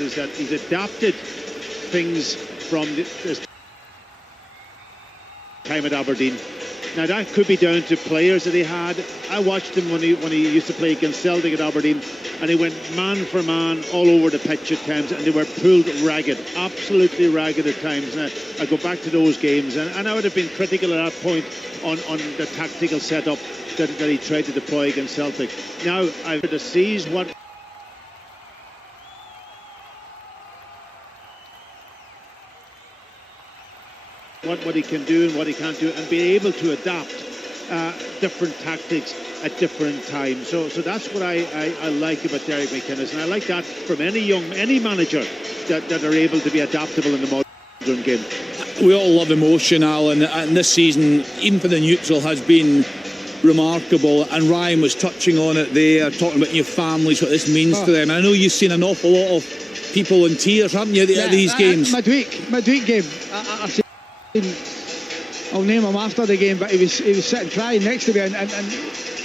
is that he's adapted things from this time at Aberdeen. Now that could be down to players that he had. I watched him when he used to play against Celtic at Aberdeen, and he went man for man all over the pitch at times, and they were pulled ragged, absolutely ragged at times. And I go back to those games, and I would have been critical at that point on the tactical setup that he tried to deploy against Celtic. Now I've to seize what he can do and what he can't do, and be able to adapt different tactics at different times. So that's what I like about Derek McInnes, and I like that from any manager that are able to be adaptable in the modern game. We all love emotion, Alan, and this season, even for the neutral, has been remarkable. And Ryan was touching on it there, talking about your families, what this means to them. I know you've seen an awful lot of people in tears, haven't you, at these games? Midweek game. I'll name him after the game, but he was sitting crying next to me, and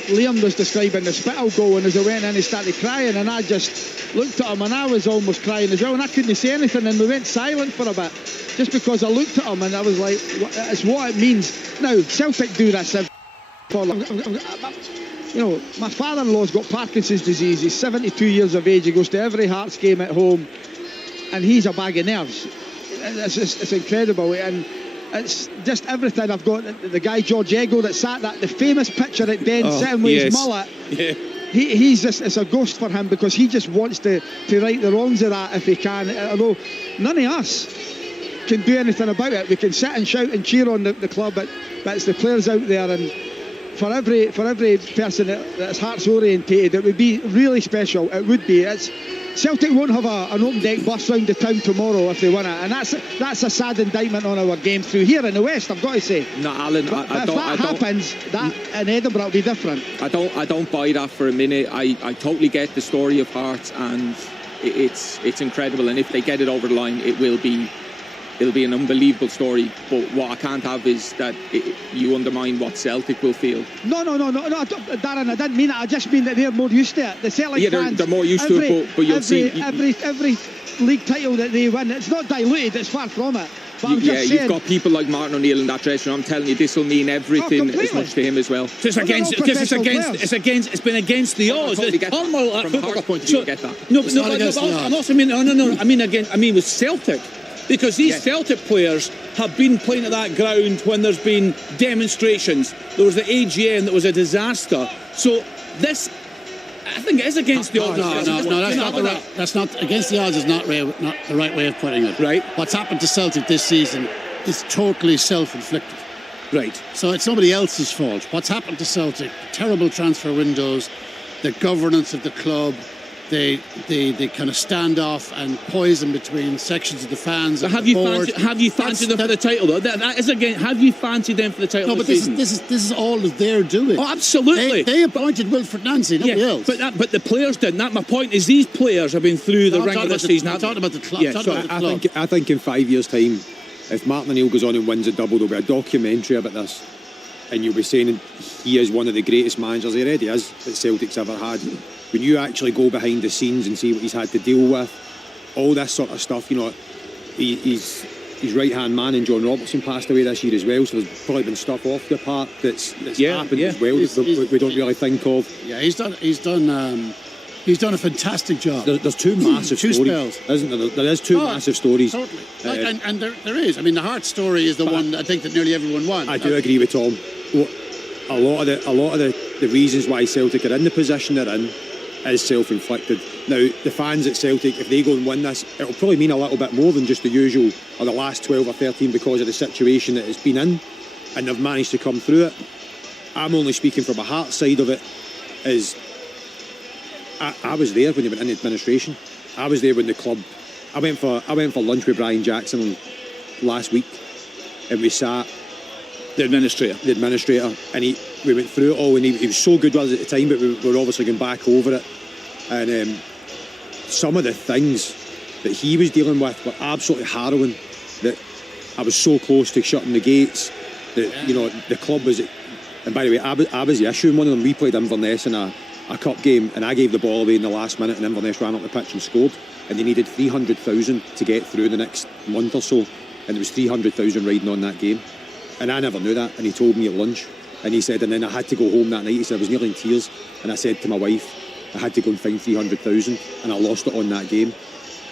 Liam was describing the Spittle goal, and as I went in he started crying, and I just looked at him and I was almost crying as well, and I couldn't say anything, and we went silent for a bit just because I looked at him and I was like, it's what it means. Now Celtic do this for, you know, my father-in-law's got Parkinson's disease. He's 72 years of age. He goes to every Hearts game at home, and he's a bag of nerves. It's incredible, and it's just everything. I've got the guy George Ego that sat that the famous picture at Den sitting with his mullet. Yeah. He's just, it's a ghost for him, because he just wants to right the wrongs of that if he can. Although none of us can do anything about it. We can sit and shout and cheer on the club, but it's the players out there. And for every person that's Hearts orientated, it would be really special. It would be. Celtic won't have an open deck bus round the town tomorrow if they win it, and that's a sad indictment on our game through here in the West, I've got to say. No, Alan, if that happens, that in Edinburgh will be different. I don't buy that for a minute. I totally get the story of Hearts, and it's incredible, and if they get it over the line, it'll be an unbelievable story. But what I can't have is that you undermine what Celtic will feel. No, Darren, I didn't mean it. I just mean that they're more used to it. The Celtic fans, they're more used to it, but you'll see every league title that they win, it's not diluted, it's far from it. But you've got people like Martin O'Neill in that dressing room. I'm telling you, this will mean everything as much to him as well. So it's been against the odds. From a Hearts point of view, I get that. No, I'm also mean I mean with Celtic. Because these Celtic players have been playing at that ground when there's been demonstrations. There was the AGM that was a disaster. So this, I think, is against the odds. No, that's not against the odds. Is not the right way of putting it. Right. What's happened to Celtic this season is totally self-inflicted. Right. So it's somebody else's fault. What's happened to Celtic? Terrible transfer windows, the governance of the club. They kind of stand off and poison between sections of the fans. Have you fancied them for the title though? That is again. Have you fancied them for the title? No, but this is all that they're doing. Oh, absolutely. They appointed Wilfred Nancy, nobody else. But the players didn't. My point is, these players have been through the ringer this season. I'm talking about the club. I think in 5 years' time, if Martin O'Neill goes on and wins a double, there'll be a documentary about this, and you'll be saying he is one of the greatest managers he already is that Celtic's ever had. When you actually go behind the scenes and see what he's had to deal with, all this sort of stuff, you know, his right-hand man in John Robertson passed away this year as well, so there's probably been stuff off the park that's happened as well that we don't really think of. Yeah, he's done a fantastic job. There's two massive stories, spells. Isn't there? There is two massive stories. Totally. And there is. I mean, the Heart story is the one I think that nearly everyone wants. I do agree with Tom. A lot of the reasons why Celtic are in the position they're in is self-inflicted. Now, the fans at Celtic, if they go and win this, it'll probably mean a little bit more than just the usual or the last 12 or 13 because of the situation that it's been in, and they've managed to come through it. I'm only speaking from a Heart side of it. I was there when they went in administration. I was there when the club. I went for lunch with Brian Jackson last week, and we sat. The administrator, and we went through it all, and he was so good with us at the time, but we were obviously going back over it, and some of the things that he was dealing with were absolutely harrowing. That I was so close to shutting the gates that you know the club was. And by the way, I was the issue in one of them. We played Inverness in a cup game, and I gave the ball away in the last minute, and Inverness ran up the pitch and scored. and they needed 300,000 to get through the next month or so, and there was 300,000 riding on that game, and I never knew that. And he told me at lunch, and he said, and then I had to go home that night. He said I was nearly in tears, and I said to my wife, I had to go and find 300,000, and I lost it on that game.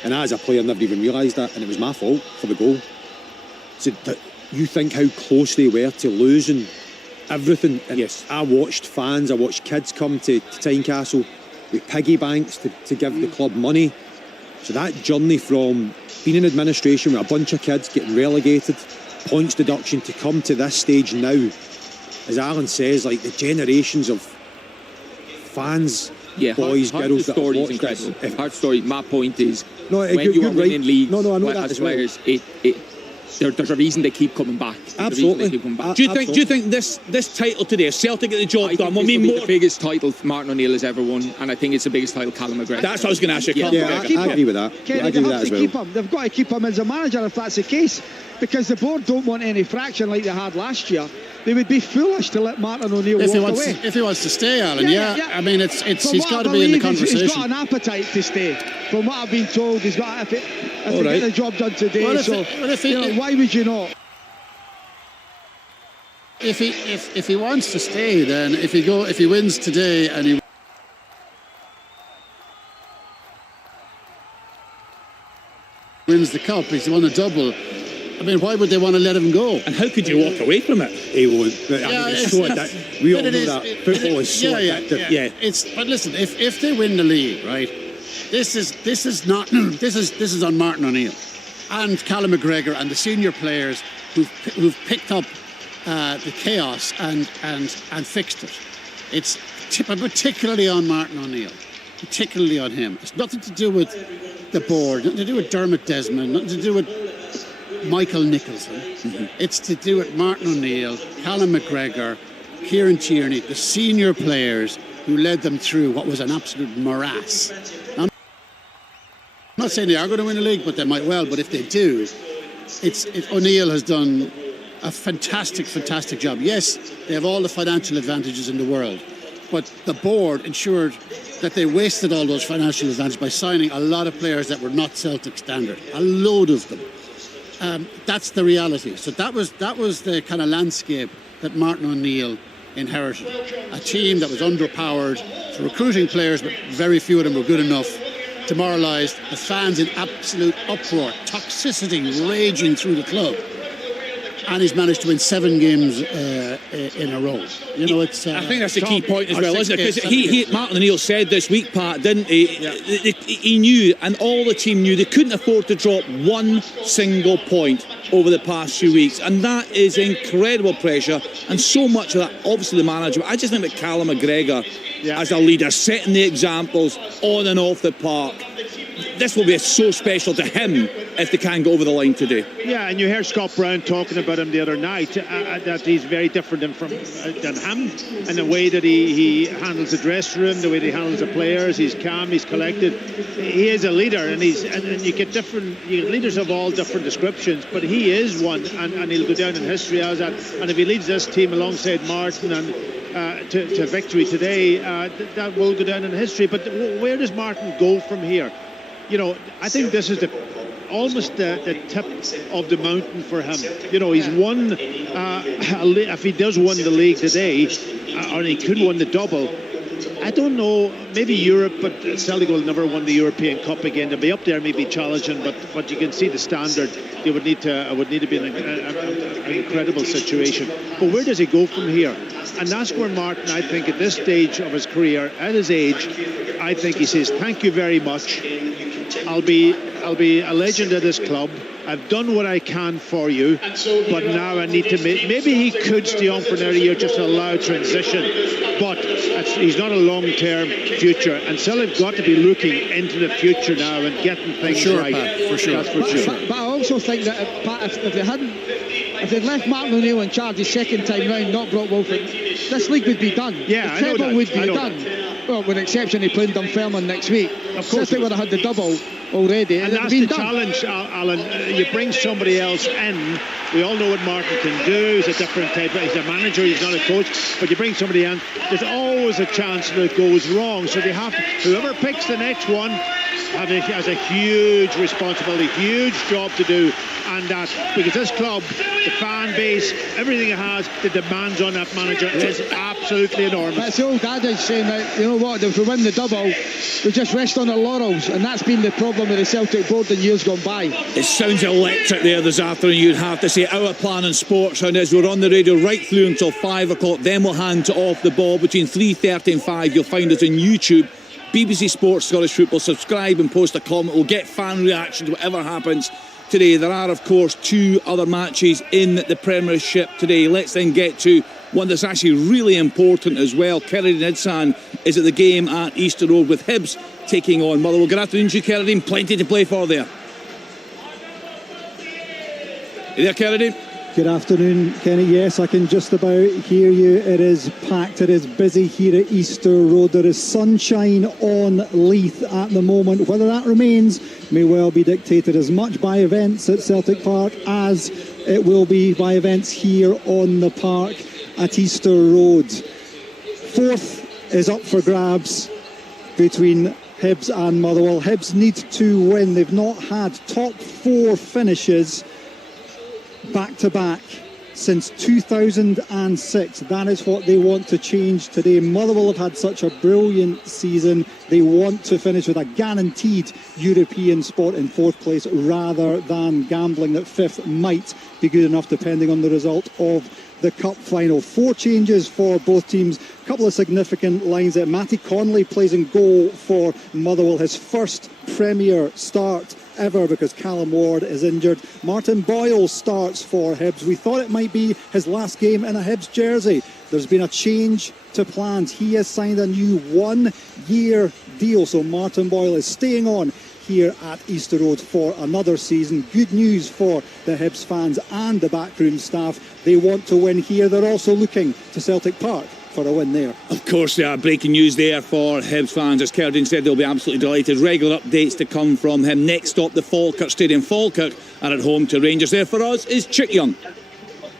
And I, as a player, never even realised that, and it was my fault for the goal. So you think how close they were to losing everything. And yes, I watched fans, I watched kids come to Tynecastle with piggy banks to give the club money. So that journey from being in administration with a bunch of kids getting relegated, points deduction, to come to this stage now, as Alan says, like the generations of fans, boys, girls that have watched this. Heart story. My point is, when you are winning leagues, I know that as players, there's a reason they keep coming back. Absolutely. Do you think this title today, Celtic get the job done, will mean more? The biggest title Martin O'Neill has ever won, and I think it's the biggest title Callum McGregor. That's what I was going to ask you. I agree with that. Kenny, I agree with that as well. Keep him. They've got to keep him as a manager if that's the case, because the board don't want any fraction like they had last year. They would be foolish to let Martin O'Neill walk away. If he wants to stay, Alan, I mean, he's got to be in the conversation. He's got an appetite to stay. From what I've been told, he's got. If they get the job done today, why would you not? If he wants to stay, then if he wins today and he wins the cup, he's won a double. I mean, why would they want to let him go? And how could you walk away from it? He won't. We all know that football is so addictive. But listen, if they win the league, right? This is not this is on Martin O'Neill and Callum McGregor and the senior players who've picked up the chaos and fixed it. It's particularly on Martin O'Neill, particularly on him. It's nothing to do with the board, nothing to do with Dermot Desmond, nothing to do with Michael Nicholson. Mm-hmm. It's to do with Martin O'Neill, Callum McGregor, Kieran Tierney, the senior players who led them through what was an absolute morass. I'm not saying they are going to win the league, but they might well. But if they do, O'Neill has done a fantastic job. Yes, they have all the financial advantages in the world, but the board ensured that they wasted all those financial advantages by signing a lot of players that were not Celtic standard, a load of them. That's the reality. So that was the kind of landscape that Martin O'Neill inherited. A team that was underpowered, so recruiting players, but very few of them were good enough. Demoralised, the fans in absolute uproar, toxicity raging through the club. And he's managed to win 7 games in a row. You know, it's. I think that's the key point as well, isn't it? Because Martin O'Neill said this week, Pat, didn't he? Yeah. He knew, and all the team knew, they couldn't afford to drop one single point over the past few weeks, and that is incredible pressure. And so much of that, obviously, the manager. I just think that Callum McGregor, as a leader, setting the examples on and off the park. This will be so special to him if they can go over the line today. Yeah, and you heard Scott Brown talking about him the other night, that he's very different than him, and the way that he handles the dressing room, the way that he handles the players. He's calm, he's collected. He is a leader, and you get leaders of all different descriptions, but he is one, and he'll go down in history as that. And if he leads this team alongside Martin and to victory today, that will go down in history. But where does Martin go from here? You know, I think this is almost the tip of the mountain for him. You know, he's won, if he does win the league today, or he could win the double, I don't know, maybe Europe, but Celtic will never win the European Cup again. They'll be up there maybe challenging, but you can see the standard. It would need to be an incredible situation. But where does he go from here? And that's where Martin, I think, at this stage of his career, at his age, I think he says, thank you very much. I'll be a legend at this club. I've done what I can for you, but now I need to maybe he could stay on for another year, just to allow transition, but he's not a long-term future, and Celtic have got to be looking into the future now and getting things right. Pat, for sure. That's for sure. But I also think that if they'd left Martin O'Neill in charge the second time round, not brought Wilfred, this league would be done. Yeah, the treble would be done. Well, with the exception he played Dunfermline next week. Of course, they would have had the double already. And that's the challenge, Alan. You bring somebody else in. We all know what Martin can do. He's a different type. He's a manager. He's not a coach. But you bring somebody in, there's always a chance that it goes wrong. So they have to, whoever picks the next one, has a huge responsibility, huge job to do, and that because this club, the fan base, everything it has, the demands on that manager is absolutely enormous. That's the old adage saying that, you know what, if we win the double, we just rest on our laurels, and that's been the problem with the Celtic board in years gone by. It sounds electric there this afternoon, you'd have to say. Our plan on Sports, and as we're on the radio right through until 5 o'clock, then we'll hand off the ball between 3:30 and 5. You'll find us on YouTube, BBC Sports Scottish Football. Subscribe and post a comment. We'll get fan reactions, whatever happens today. There are, of course, 2 other matches in the Premiership today. Let's then get to one that's actually really important as well. Kerry Nidsan is at the game at Easter Road with Hibs taking on Motherwell. Good afternoon to you, Kerry. Plenty to play for there. You there, Kerry? Good afternoon, Kenny. Yes, I can just about hear you. It is packed, it is busy here at Easter Road. There is sunshine on Leith at the moment. Whether that remains may well be dictated as much by events at Celtic Park as it will be by events here on the park at Easter Road. 4th is up for grabs between Hibs and Motherwell. Hibs need to win. They've not had top 4 finishes back-to-back since 2006. That is what they want to change today. Motherwell have had such a brilliant season. They want to finish with a guaranteed European spot in 4th place rather than gambling that 5th might be good enough depending on the result of the cup final. 4 changes for both teams. A couple of significant lines there. Matty Connolly plays in goal for Motherwell, his first Premier start ever because Callum Ward is injured. Martin Boyle starts for Hibs. We thought it might be his last game in a Hibs jersey. There's been a change to plans. He has signed a new 1-year deal, so Martin Boyle is staying on here at Easter Road for another season. Good news for the Hibs fans and the backroom staff. They want to win here. They're also looking to Celtic Park for a win there. Of course, they are. Breaking news there for Hibs fans. As Kerden said, they'll be absolutely delighted. Regular updates to come from him. Next stop, the Falkirk Stadium. Falkirk are at home to Rangers. There for us is Chick Young.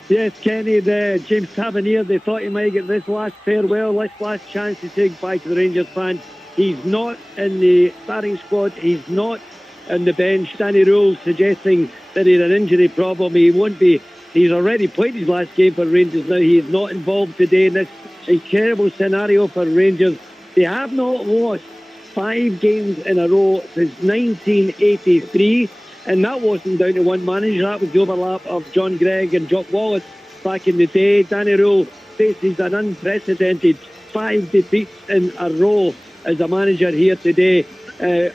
Yes, Kenny, the James Tavernier, they thought he might get this last farewell, this last chance to say goodbye to the Rangers fans. He's not in the starting squad. He's not on the bench. Danny Rule suggesting that he had an injury problem. He won't be. He's already played his last game for Rangers now. He is not involved today in this incredible scenario for Rangers. They have not lost 5 games in a row since 1983, and that wasn't down to one manager. That was the overlap of John Gregg and Jock Wallace back in the day. Danny Rule faces an unprecedented 5 defeats in a row as a manager here today.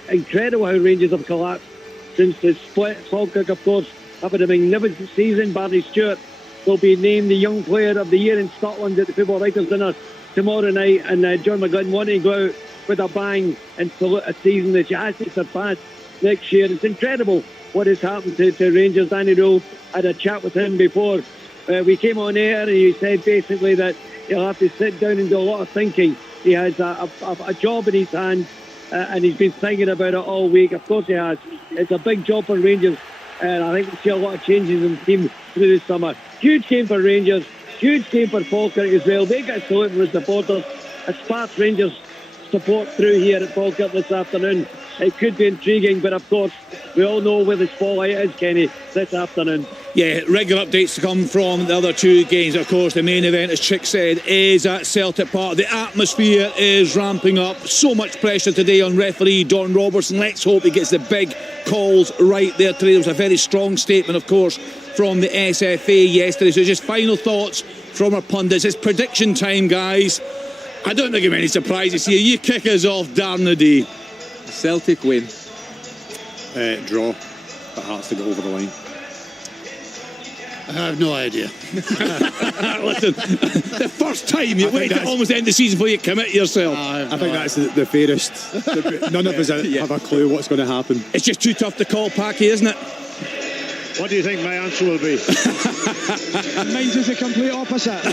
Incredible how Rangers have collapsed since the split. Falkirk, of course, having a magnificent season. Barney Stewart will be named the Young Player of the Year in Scotland at the Football Writers' Dinner tomorrow night. And John McGlynn wanting to go out with a bang and salute a season that she has to surpass next year. It's incredible what has happened to Rangers. Danny Rule, had a chat with him before we came on air, and he said basically that he'll have to sit down and do a lot of thinking. He has a job in his hands, and he's been thinking about it all week. Of course he has. It's a big job for Rangers, and I think we'll see a lot of changes in the team through this summer. Huge game for Rangers, huge game for Falkirk as well. They get salute from the supporters. A sparse Rangers support through here at Falkirk this afternoon. It could be intriguing, but of course we all know where the spotlight is, Kenny, this afternoon. Yeah, regular updates to come from the other 2 games. Of course, the main event, as Chick said, is at Celtic Park. The atmosphere is ramping up. So much pressure today on referee Don Robertson. Let's hope he gets the big calls right there today. There was a very strong statement, of course, from the SFA yesterday. So just final thoughts from our pundits. It's prediction time, guys. I don't think of any surprises here. You kick us off, Darren O'Dea. Celtic win. Draw, but Hearts to go over the line. I have no idea. Listen, the first time you wait to almost end the season before you commit yourself. I think that's the fairest. None of us have a clue what's going to happen. It's just too tough to call, Packy, isn't it? What do you think my answer will be? Mine's is the complete opposite.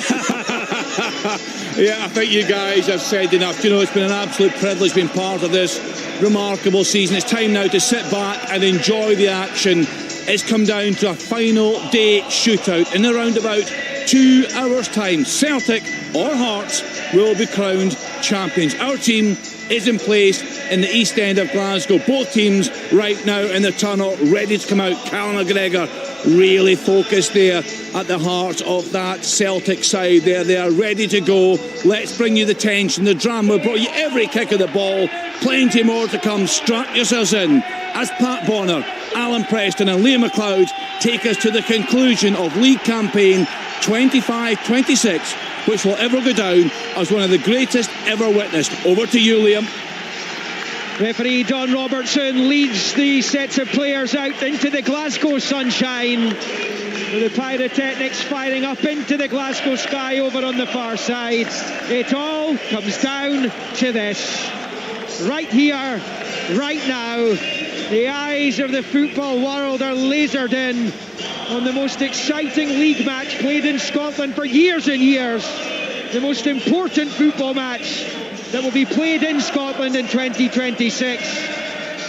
Yeah, I think you guys have said enough. You know, it's been an absolute privilege being part of this remarkable season. It's time now to sit back and enjoy the action. It's come down to a final day shootout. In around about 2 hours' time, Celtic or Hearts will be crowned champions. Our team is in place in the East End of Glasgow. Both teams right now in the tunnel, ready to come out. Callum McGregor really focused there at the heart of that Celtic side there. They are ready to go. Let's bring you the tension, the drama. We brought you every kick of the ball. Plenty more to come. Strap yourselves in as Pat Bonner, Alan Preston and Liam McLeod take us to the conclusion of League Campaign 25-26, which will ever go down as one of the greatest ever witnessed. Over to you, Liam. Referee Don Robertson leads the sets of players out into the Glasgow sunshine, with the pyrotechnics firing up into the Glasgow sky over on the far side. It all comes down to this. Right here, right now, the eyes of the football world are lasered in on the most exciting league match played in Scotland for years and years. The most important football match that will be played in Scotland in 2026.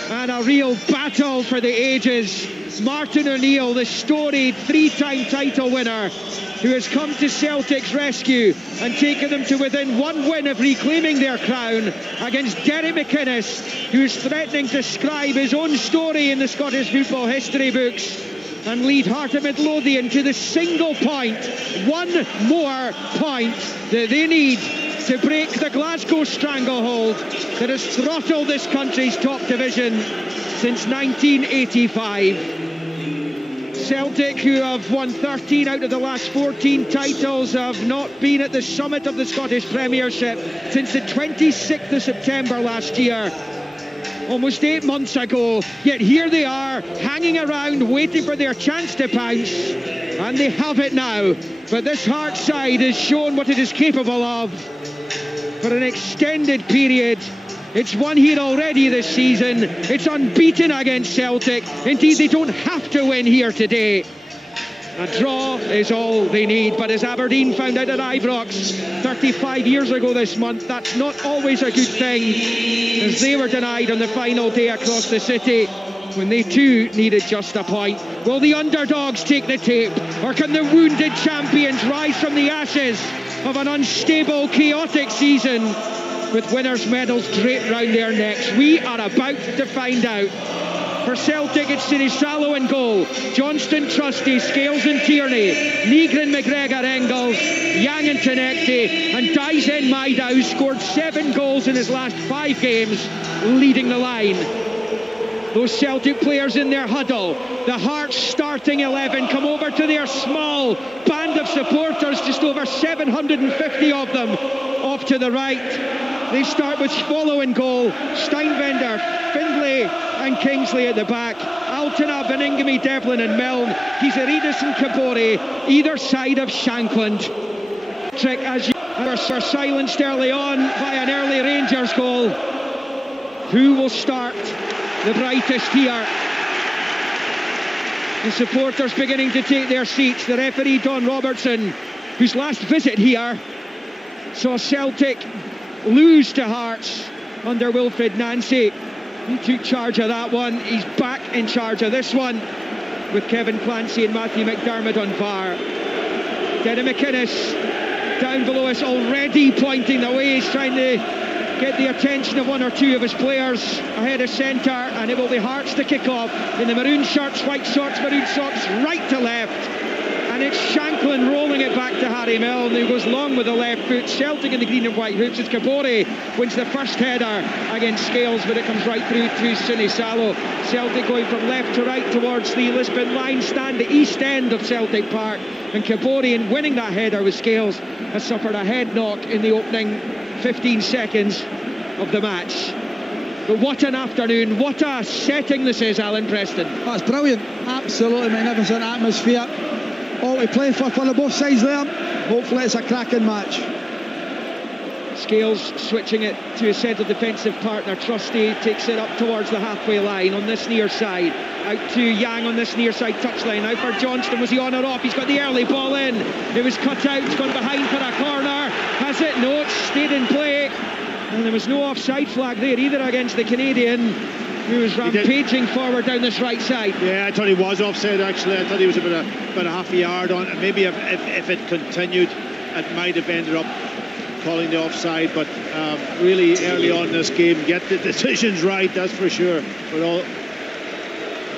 And a real battle for the ages. Martin O'Neill, the storied three-time title winner, who has come to Celtic's rescue and taken them to within one win of reclaiming their crown against Derek McInnes, who's threatening to scribe his own story in the Scottish football history books and lead Heart of Midlothian to the single point, one more point that they need to break the Glasgow stranglehold that has throttled this country's top division since 1985. Celtic, who have won 13 out of the last 14 titles, have not been at the summit of the Scottish Premiership since the 26th of September last year. Almost 8 months ago, yet here they are, hanging around, waiting for their chance to pounce, and they have it now. But this Heart side has shown what it is capable of for an extended period. It's won here already this season. It's unbeaten against Celtic. Indeed, they don't have to win here today. A draw is all they need. But as Aberdeen found out at Ibrox 35 years ago this month, that's not always a good thing, as they were denied on the final day across the city when they too needed just a point. Will the underdogs take the tape, or can the wounded champions rise from the ashes of an unstable, chaotic season with winners' medals draped round their necks? We are about to find out. For Celtic, it's Sinisalo in goal, Johnston, Trusty, Scales and Tierney, Nygren, McGregor, Engels, Yang and Tenekte, and Dyson Maida, who scored 7 goals in his last 5 games, leading the line. Those Celtic players in their huddle, the Hearts starting 11, come over to their small band of supporters, just over 750 of them, off to the right. They start with Swallow in goal, Steinvender, Findlay and Kingsley at the back, Altena, Beningame, Devlin and Milne, Kizaridis and Kabore, either side of Shankland. Trick as you are silenced early on by an early Rangers goal. Who will start the brightest here? The supporters beginning to take their seats. The referee Don Robertson, whose last visit here saw Celtic lose to Hearts under Wilfred Nancy. He took charge of that one. He's back in charge of this one with Kevin Clancy and Matthew McDermott on VAR. Derek McInnes down below us already pointing the way. He's trying to get the attention of one or two of his players ahead of centre, and it will be Hearts to kick off in the maroon shirts, white shorts, maroon socks, right to left. And it's Shanklin rolling it back to Harry Milne, who goes long with the left foot. Celtic in the green and white hoops. It's Kabore wins the first header against Scales, but it comes right through to Sinisalo. Celtic going from left to right towards the Lisbon line stand, the east end of Celtic Park. And Kabore, in winning that header with Scales, has suffered a head knock in the opening 15 seconds of the match. But what an afternoon, what a setting this is, Alan Preston. That's brilliant, absolutely magnificent atmosphere. All to play for both sides there. Hopefully it's a cracking match. Scales switching it to his central defensive partner. Trusty takes it up towards the halfway line on this near side. Out to Yang on this near side touchline. Now for Johnston. Was he on or off? He's got the early ball in. It was cut out. It's gone behind for a corner. Has it? No, it's stayed in play. And there was no offside flag there either against the Canadian, who was rampaging forward down this right side. Yeah, I thought he was offside actually. I thought he was about a half a yard on, and maybe if it continued, it might have ended up calling the offside. But really early on in this game. Get the decisions right, that's for sure. But all.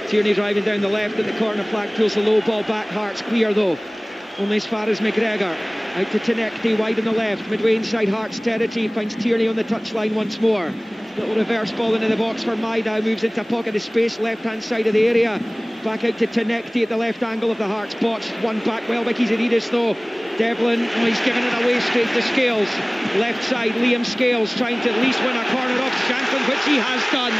Tierney driving down the left at the corner flag, pulls the low ball back. Hearts clear though, only as far as McGregor. Out to Tinecti, wide on the left, midway inside Hearts territory, finds Tierney on the touchline once more. Little reverse ball into the box for Maida, moves into a pocket of space, left hand side of the area. Back out to Tinecti at the left angle of the Hearts box. One back well by Kizarides though. Devlin, he's giving it away straight to Scales. Left side, Liam Scales trying to at least win a corner off Shanklin, which he has done.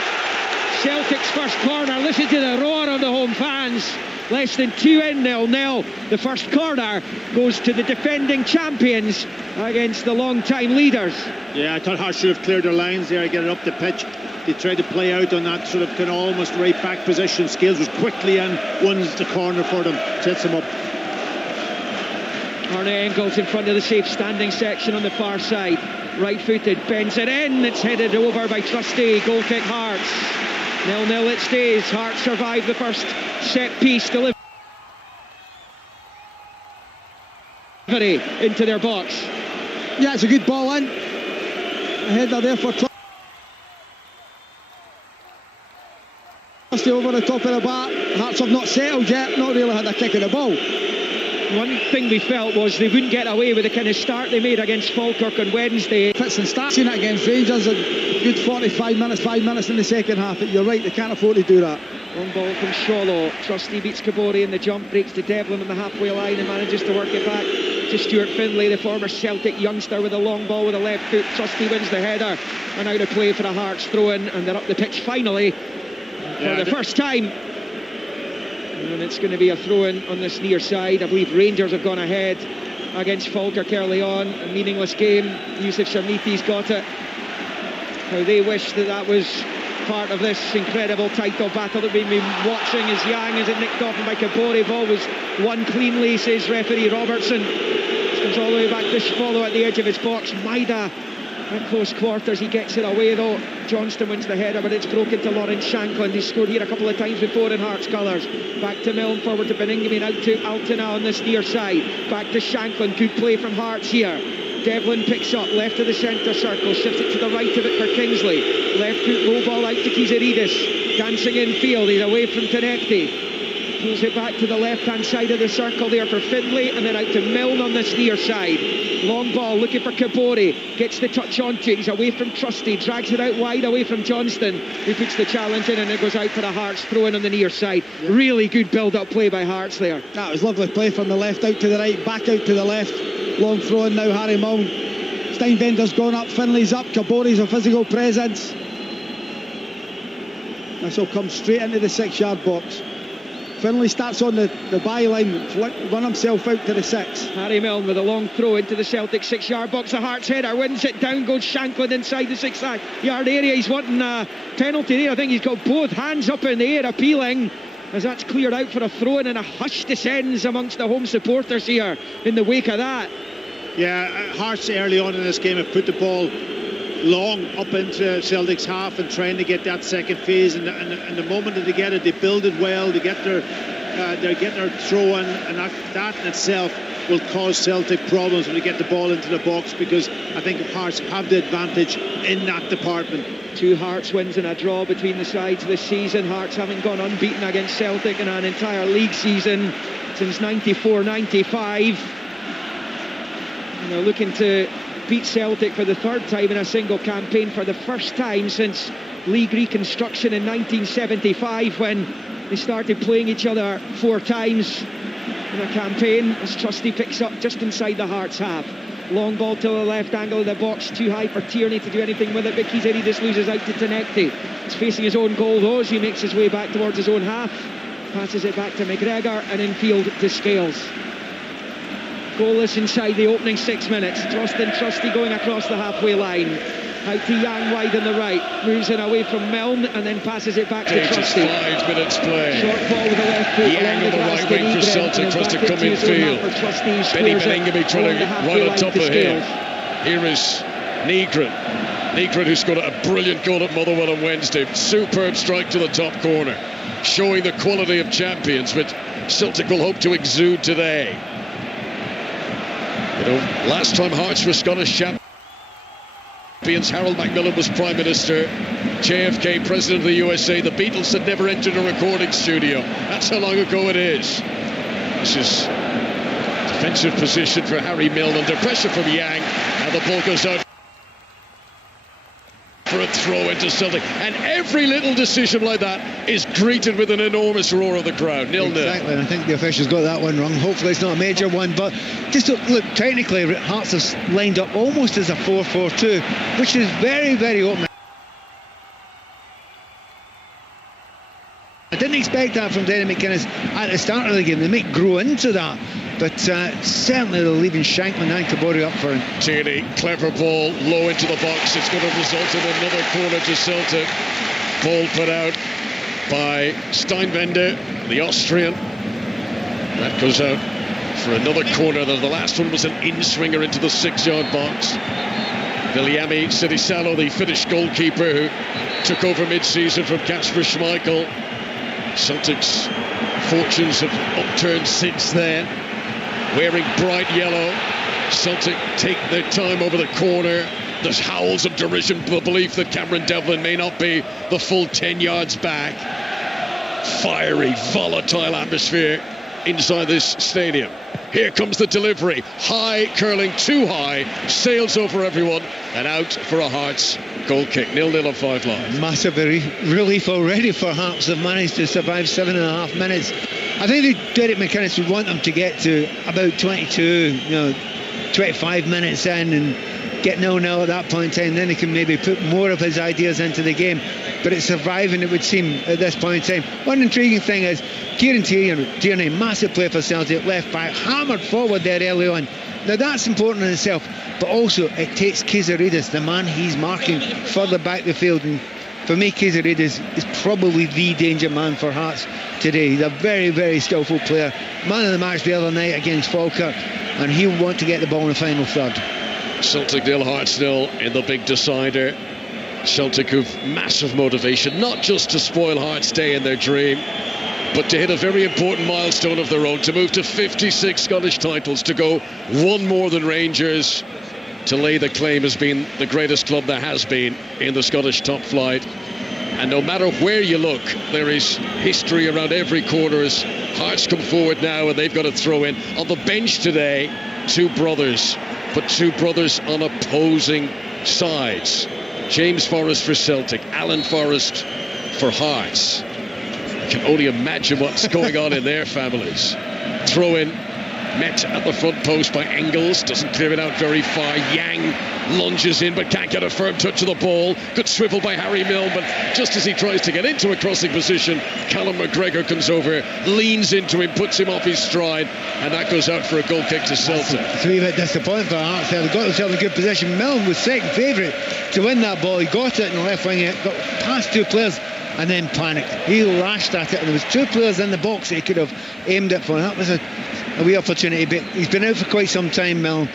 Celtic's first corner, listen to the roar of the home fans. Less than 2 in, 0-0. The first corner goes to the defending champions against the long-time leaders. Yeah, I thought Hearts should have cleared their lines there, get it up the pitch. They tried to play out on that sort of kind of almost right back position. Scales was quickly in, wins the corner for them, sets them up. Arne Engels in front of the safe standing section on the far side. Right-footed, bends it in, it's headed over by Trustee. Goal kick Hearts. 0-0 it stays. Hearts survive the first set piece delivery into their box. Yeah, it's a good ball in. A header there for Trusty over the top of the bat. Hearts have not settled yet, not really had a kick of the ball. One thing we felt was they wouldn't get away with the kind of start they made against Falkirk on Wednesday. Fits and starts. Seen it against Rangers, a good 45 minutes, 5 minutes in the second half. You're right, they can't afford to do that. Long ball from Shollo. Trusty beats Kabori in the jump, breaks to Devlin on the halfway line and manages to work it back to Stuart Finlay, the former Celtic youngster, with a long ball with a left foot. Trusty wins the header and out of play for a Hearts throw-in, and they're up the pitch finally for the first time. And it's going to be a throw-in on this near side. I believe Rangers have gone ahead against Falkirk early on. A meaningless game. Yusuf Sharniti's got it. How they wish that was part of this incredible title battle that we've been watching as Yang is nicked off by Kabori. Ball was won cleanly, says referee Robertson. This comes all the way back to Swallow at the edge of his box. Maida at close quarters, he gets it away though. Johnston wins the header, but it's broken to Lawrence Shanklin. He's scored here a couple of times before in Hearts colours. Back to Milne, forward to Beningame, out to Altena on this near side. Back to Shanklin, good play from Hearts here. Devlin picks up, left of the centre circle, shifts it to the right of it for Kingsley. Left foot low ball out to Kizarides. Dancing in field, he's away from Tinecti. Pulls it back to the left-hand side of the circle there for Finlay, and then out to Milne on this near side. Long ball, looking for Kabori. Gets the touch onto it, he's away from Trusty. Drags it out wide, away from Johnston, who puts the challenge in, and it goes out for the Hearts throw-in on the near side. Really good build-up play by Hearts there. That was lovely play from the left out to the right, back out to the left. Long throw-in now, Harry Milne. Steinvender's gone up, Finlay's up, Kabori's a physical presence. This will come straight into the 6-yard box. Finlay starts on the byline, run himself out to the 6. Harry Milne with a long throw into the Celtic 6-yard box. The Hearts header wins it, down goes Shanklin inside the 6-yard area. He's wanting a penalty there. I think he's got both hands up in the air appealing, as that's cleared out for a throw-in, and a hush descends amongst the home supporters here in the wake of that. Yeah, Hearts early on in this game have put the ball long up into Celtic's half and trying to get that second phase, and the moment that they get it, they build it well, they get their throw in, and that in itself will cause Celtic problems when they get the ball into the box, because I think Hearts have the advantage in that department. 2 Hearts wins and a draw between the sides this season. Hearts haven't gone unbeaten against Celtic in an entire league season since 94-95. They're looking to beat Celtic for the 3rd time in a single campaign, for the first time since league reconstruction in 1975, when they started playing each other 4 times in a campaign. As Trusty picks up just inside the Hearts half. Long ball to the left angle of the box, too high for Tierney to do anything with it, but Kizarides loses out to Tinecti. He's facing his own goal though, as he makes his way back towards his own half. Passes it back to McGregor and infield to Scales. Goalless inside the opening 6 minutes. Trusty going across the halfway line. Out to Yang wide on the right. Moves it away from Milne and then passes it back to Trusty. 5 minutes play. Short ball with the left foot. Yang on the right wing for Celtic tries to come in field. Benny Beningame trying to run on top of him. Here is Nygren, who scored a brilliant goal at Motherwell on Wednesday. Superb strike to the top corner, showing the quality of champions, which Celtic will hope to exude today. You know, last time Hearts were Scottish champions Harold Macmillan was Prime Minister, JFK President of the USA. The Beatles had never entered a recording studio. That's how long ago it is. This is defensive position for Harry Milne under pressure from Yang, and the ball goes out for a throw into Celtic, and every little decision like that is greeted with an enormous roar of the crowd. 0-0. Exactly, and I think the officials got that one wrong. Hopefully it's not a major one, but just look, technically Hearts have lined up almost as a 4-4-2, which is very, very open. I didn't expect that from Denny McInnes at the start of the game. They might grow into that, but certainly they're leaving Shankland and Kabori up for him. Tierney, clever ball, low into the box. It's going to result in another corner to Celtic. Ball put out by Steinwender, the Austrian. That goes out for another corner. The last one was an in-swinger into the 6-yard box. Viliami Sirisalo, the Finnish goalkeeper who took over mid-season from Kasper Schmeichel. Celtic's fortunes have upturned since then. Wearing bright yellow, Celtic take their time over the corner. There's howls of derision, the belief that Cameron Devlin may not be the full 10 yards back. Fiery, volatile atmosphere inside this stadium. Here comes the delivery. High, curling too high, sails over everyone, and out for a Hearts goal kick. 0-0 on 5 live. Massive relief already for Hearts. They've managed to survive 7.5 minutes. I think Derek McInnes would want them to get to about 25 minutes in and get 0-0 at that point in time. Then he can maybe put more of his ideas into the game. But it's surviving, it would seem, at this point in time. One intriguing thing is Kieran Tierney, massive play for Celtic, left back, hammered forward there early on. Now that's important in itself, but also it takes Kizarides, the man he's marking, further back the field. And for me, Kizarides is probably the danger man for Hearts today. He's a very, very skillful player. Man of the match the other night against Falkirk, and he'll want to get the ball in the final third. Celtic 0, Hearts 0 in the big decider. Celtic who've massive motivation, not just to spoil Hearts' day in their dream, but to hit a very important milestone of their own, to move to 56 Scottish titles, to go one more than Rangers, to lay the claim as being the greatest club there has been in the Scottish top flight. And no matter where you look, there is history around every corner as Hearts come forward now, and they've got to throw in. On the bench today, two brothers, but two brothers on opposing sides. James Forrest for Celtic, Alan Forrest for Hearts. You can only imagine what's going on in their families. Throw in, met at the front post by Engels, doesn't clear it out very far. Yang lunges in but can't get a firm touch of the ball. Good swivel by Harry Milne, but just as he tries to get into a crossing position, Callum McGregor comes over, leans into him, puts him off his stride, and that goes out for a goal kick to Celtic. It's a wee bit disappointing for Hearts. They got themselves in a good position. Milne was second favourite to win that ball. He got it in the left wing, got past two players and then panicked. He lashed at it, and there was two players in the box that he could have aimed it for. That was a wee opportunity, but he's been out for quite some time, Milne.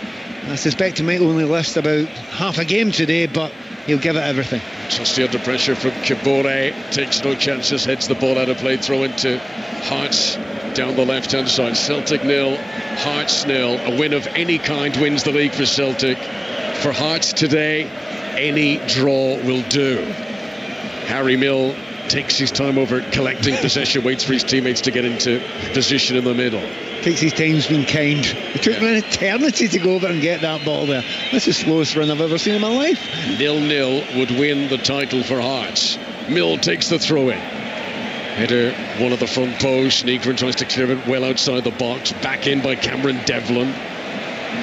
I suspect he might only last about half a game today, but he'll give it everything. Trusty under pressure from Kabore, takes no chances, heads the ball out of play, throw into Hearts down the left hand side. Celtic 0, Hearts 0. A win of any kind wins the league for Celtic. For Hearts today, any draw will do. Harry Milne takes his time over collecting possession, waits for his teammates to get into position in the middle. Takes his time, being kind. It took me an eternity to go over and get that ball there. That's the slowest run I've ever seen in my life. 0-0 would win the title for Hearts. Milne takes the throw in. Header, one of the front posts. Negron tries to clear it well outside the box. Back in by Cameron Devlin.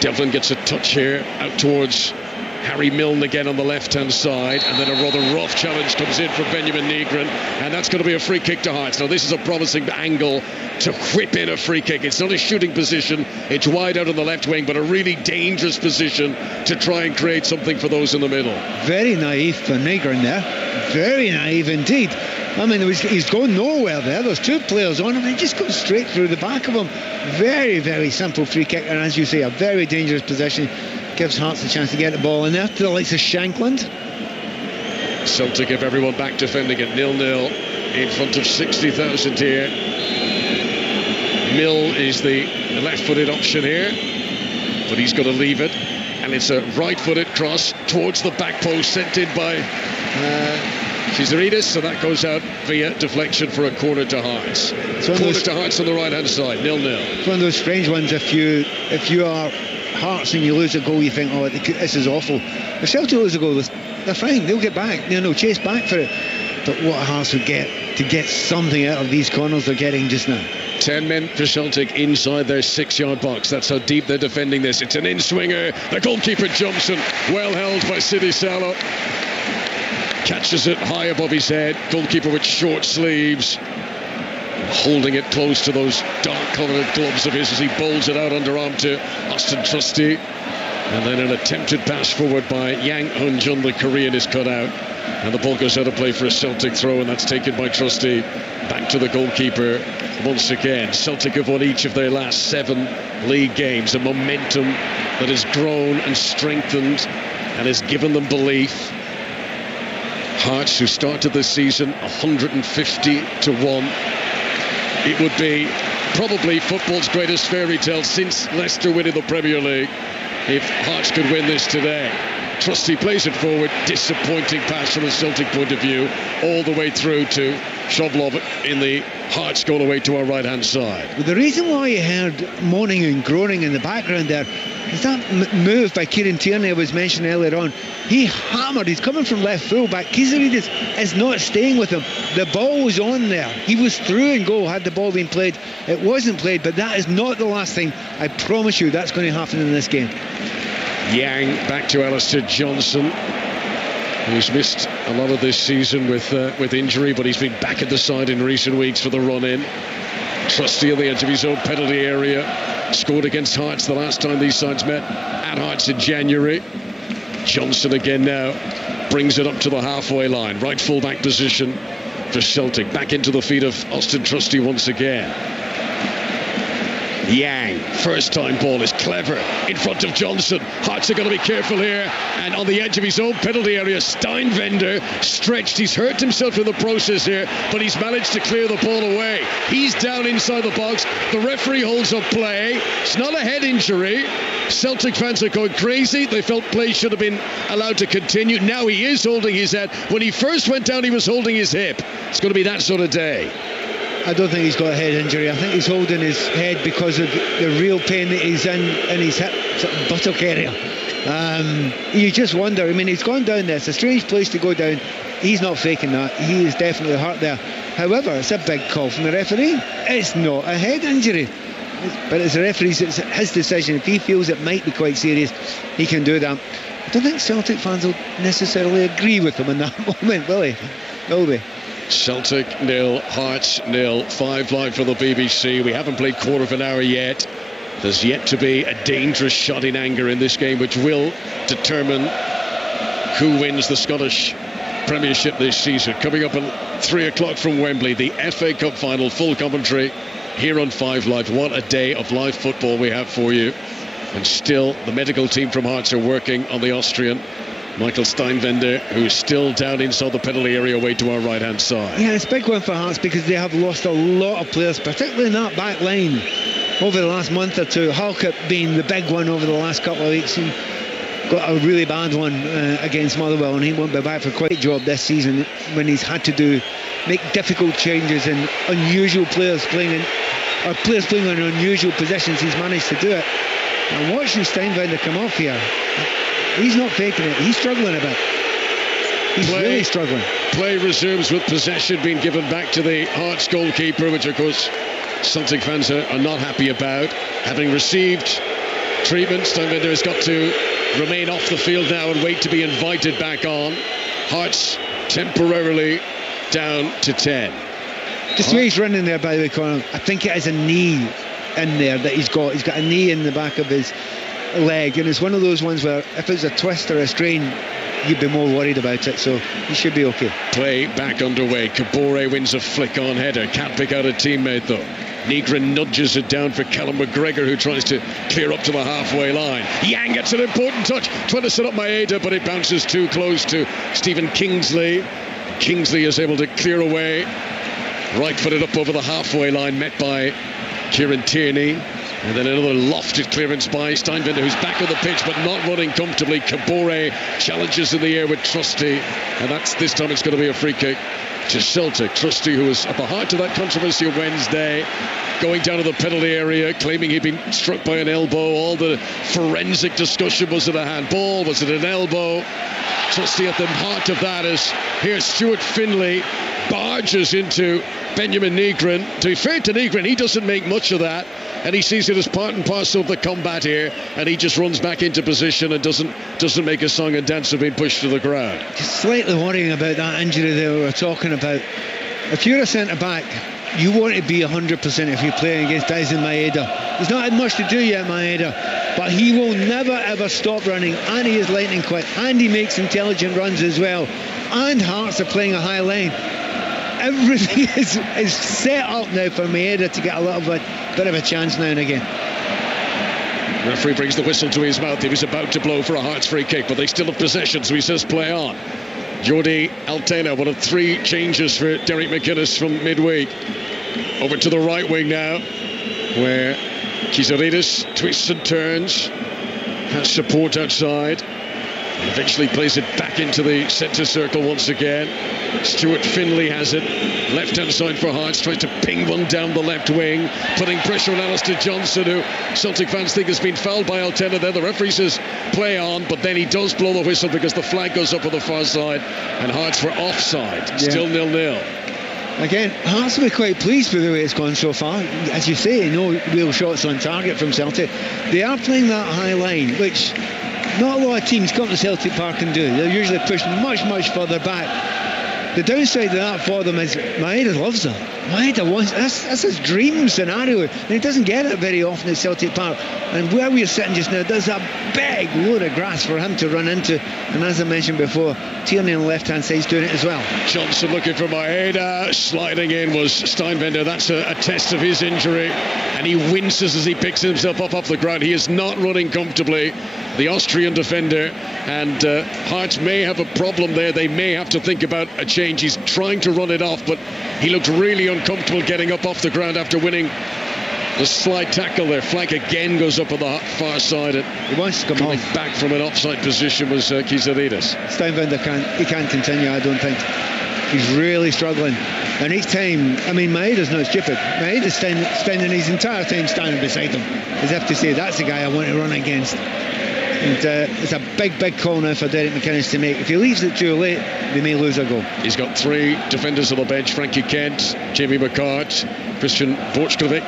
Devlin gets a touch here out towards Harry Milne again on the left-hand side, and then a rather rough challenge comes in from Benjamin Negron, and that's going to be a free kick to Hearts. Now this is a promising angle to whip in a free kick. It's not a shooting position, it's wide out on the left wing, but a really dangerous position to try and create something for those in the middle. Very naive for Negron there, very naive indeed. I mean, he's going nowhere there. There's two players on him, and he just goes straight through the back of him. Very, very simple free kick, and as you say, a very dangerous position. Gives Hearts a chance to get the ball in there to the likes of Shankland. Celtic have everyone back defending it. 0-0 in front of 60,000 here. Milne is the left-footed option here, but he's got to leave it. and it's a right-footed cross towards the back post, sent in by Chizaridis, so that goes out via deflection for a corner to Hearts. Corner to Hearts on the right-hand side, 0-0. It's one of those strange ones. If you are Hearts and you lose a goal, you think, oh, this is awful. If Celtic lose a goal, they're fine. They'll get back. They'll chase back for it. But what Hearts would get to get something out of these corners they're getting just now. 10 men for Celtic inside their 6-yard box. That's how deep they're defending this. It's an in-swinger. The goalkeeper Johnson, well held by Sidi Salo. Catches it high above his head. Goalkeeper with short sleeves, holding it close to those dark-coloured gloves of his as he bowls it out underarm to Austin Trusty. And then an attempted pass forward by Yang Hun-jun, the Korean, is cut out. And the ball goes out of play for a Celtic throw, and that's taken by Trusty. Back to the goalkeeper once again. Celtic have won each of their last 7 league games. A momentum that has grown and strengthened and has given them belief. Hearts, who started this season 150-1. It would be probably football's greatest fairy tale since Leicester winning the Premier League if Hearts could win this today. Trusty plays it forward, disappointing pass from a Celtic point of view, all the way through to Shovlov in the Hearts goal away to our right-hand side. Well, the reason why you heard moaning and groaning in the background there is that move by Kieran Tierney I was mentioning earlier on. He hammered, he's coming from left full-back. Chizaridis is not staying with him. The ball was on there. He was through and goal had the ball been played. It wasn't played, but that is not the last thing. I promise you that's going to happen in this game. Yang back to Alistair Johnson, who's missed a lot of this season with injury, but he's been back at the side in recent weeks for the run-in. Trusty on the edge of his own penalty area. Scored against Hearts the last time these sides met at Hearts in January. Johnson again now brings it up to the halfway line. Right full-back position for Celtic. Back into the feet of Austin Trusty once again. Yang, first time ball is clever in front of Johnson. Hearts are going to be careful here, and on the edge of his own penalty area, Steinwender stretched. He's hurt himself in the process here, but he's managed to clear the ball away. He's down inside the box. The referee holds up play. It's not a head injury. Celtic fans are going crazy. They felt play should have been allowed to continue. Now he is holding his head. When he first went down, he was holding his hip. It's going to be that sort of day. I don't think he's got a head injury. I think he's holding his head because of the real pain that he's in his hip, sort of buttock area. You just wonder. I mean, he's gone down there. It's a strange place to go down. He's not faking that. He is definitely hurt there. However, it's a big call from the referee. It's not a head injury. But it's the referee's, it's his decision. If he feels it might be quite serious, he can do that. I don't think Celtic fans will necessarily agree with him in that moment, will they? Will they? Celtic 0, Hearts 0, 5 live for the BBC. We haven't played quarter of an hour yet. There's yet to be a dangerous shot in anger in this game, which will determine who wins the Scottish Premiership this season. Coming up at 3 o'clock from Wembley, the FA Cup final, full commentary here on 5 Live. What a day of live football we have for you. And still, the medical team from Hearts are working on the Austrian Michael Steinwender, who is still down inside the penalty area away to our right-hand side. Yeah, it's a big one for Hearts because they have lost a lot of players, particularly in that back line over the last month or two. Halkett being the big one over the last couple of weeks. He got a really bad one against Motherwell, and he won't be back for quite a job this season when he's had to make difficult changes and unusual players playing in unusual positions. He's managed to do it. And watching Steinwender come off here, he's not faking it. He's struggling a bit. He's really struggling. Play resumes with possession being given back to the Hearts goalkeeper, which of course Celtic fans are not happy about. Having received treatment, Steinwender has got to remain off the field now and wait to be invited back on. Hearts temporarily down to 10. Just the way he's running there, by the way, Conor, I think it is a knee in there that he's got. He's got a knee in the back of his leg, and it's one of those ones where if it's a twist or a strain, you'd be more worried about it, so he should be okay. Play back underway. Kabore wins a flick on header, can't pick out a teammate though. Negrin nudges it down for Callum McGregor, who tries to clear up to the halfway line. Yang gets an important touch, trying to set up Maeda, but it bounces too close to Stephen Kingsley. Kingsley is able to clear away, right footed up over the halfway line, met by Kieran Tierney. And then another lofted clearance by Steinbender, who's back on the pitch but not running comfortably. Kabore challenges in the air with Trusty, and this time it's going to be a free kick to Celtic. Trusty, who was at the heart of that controversy on Wednesday, going down to the penalty area, claiming he'd been struck by an elbow. All the forensic discussion: was it a handball? Was it an elbow? Trusty at the heart of that is here's Stuart Finlay barges into Benjamin Nygren. To be fair to Nygren, he doesn't make much of that, and he sees it as part and parcel of the combat here, and he just runs back into position and doesn't make a song and dance of being pushed to the ground. Just slightly worrying about that injury that we were talking about. If you're a centre-back, you want to be 100% if you're playing against Daisen Maeda. He's not had much to do yet, Maeda, but he will never ever stop running, and he is lightning quick, and he makes intelligent runs as well, and Hearts are playing a high line. Everything is set up now for Maeda to get a little bit of a chance now and again. The referee brings the whistle to his mouth. He was about to blow for a Hearts free kick, but they still have possession, so he says play on. Jordi Altena, one of 3 changes for Derek McInnes from midweek. Over to the right wing now, where Kizaridis twists and turns, has support outside, eventually plays it back into the centre circle once again. Stuart Finlay has it, left-hand side for Hearts, tries to ping one down the left wing, putting pressure on Alistair Johnson, who Celtic fans think has been fouled by Altena there. The referee says play on, but then he does blow the whistle because the flag goes up on the far side, and Hearts were offside. Still 0-0. Again, Hearts will be quite pleased with the way it's gone so far. As you say, no real shots on target from Celtic. They are playing that high line, which not a lot of teams come to Celtic Park and do. They're usually pushed much further back. The downside of that for them is Maeda loves them. Maeda wants, that's his dream scenario, and he doesn't get it very often at Celtic Park. And where we're sitting just now, there's a big load of grass for him to run into, and as I mentioned before, Tierney on the left hand side is doing it as well. Johnson looking for Maeda, sliding in was Steinbender. That's a test of his injury, and he winces as he picks himself up off the ground. He is not running comfortably, the Austrian defender, and Hearts may have a problem there. They may have to think about a change. He's trying to run it off, but he looked really uncomfortable getting up off the ground after winning the slide tackle there. Flag again goes up on the far side, and he wants to come off. Back from an offside position was Kizaridis. Steinbender can't continue, I don't think. He's really struggling, and each time, I mean, Maeda's not stupid. Maeda's spending his entire time standing beside him, as if to say, that's the guy I want to run against. And it's a big call now for Derek McInnes to make. If he leaves it too late, they may lose a goal. He's got 3 defenders on the bench: Frankie Kent, Jamie McCart, Christian Borchgrevink.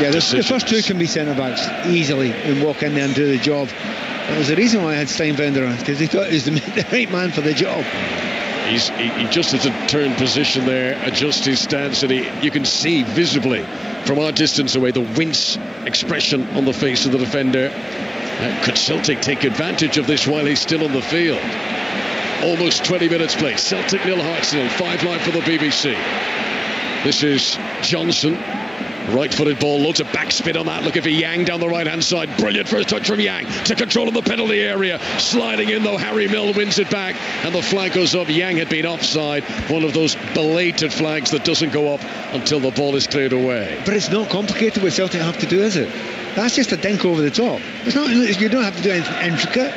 Yeah, the first 2 can be centre-backs easily and walk in there and do the job. That was the reason why I had Steinbender on, because he thought he was the right man for the job. He just has to turn position there, adjust his stance, and you can see visibly from our distance away the wince expression on the face of the defender. Could Celtic take advantage of this while he's still on the field? Almost 20 minutes played. Celtic 0, Hearts 0. 5 live for the BBC. This is Johnson. Right-footed ball, loads of backspin on that. Looking for Yang down the right-hand side. Brilliant first touch from Yang to control of the penalty area. Sliding in though, Harry Mill wins it back, and the flag goes up. Yang had been offside. One of those belated flags that doesn't go up until the ball is cleared away. But it's not complicated what Celtic have to do, is it? That's just a dink over the top. It's not. You don't have to do anything intricate.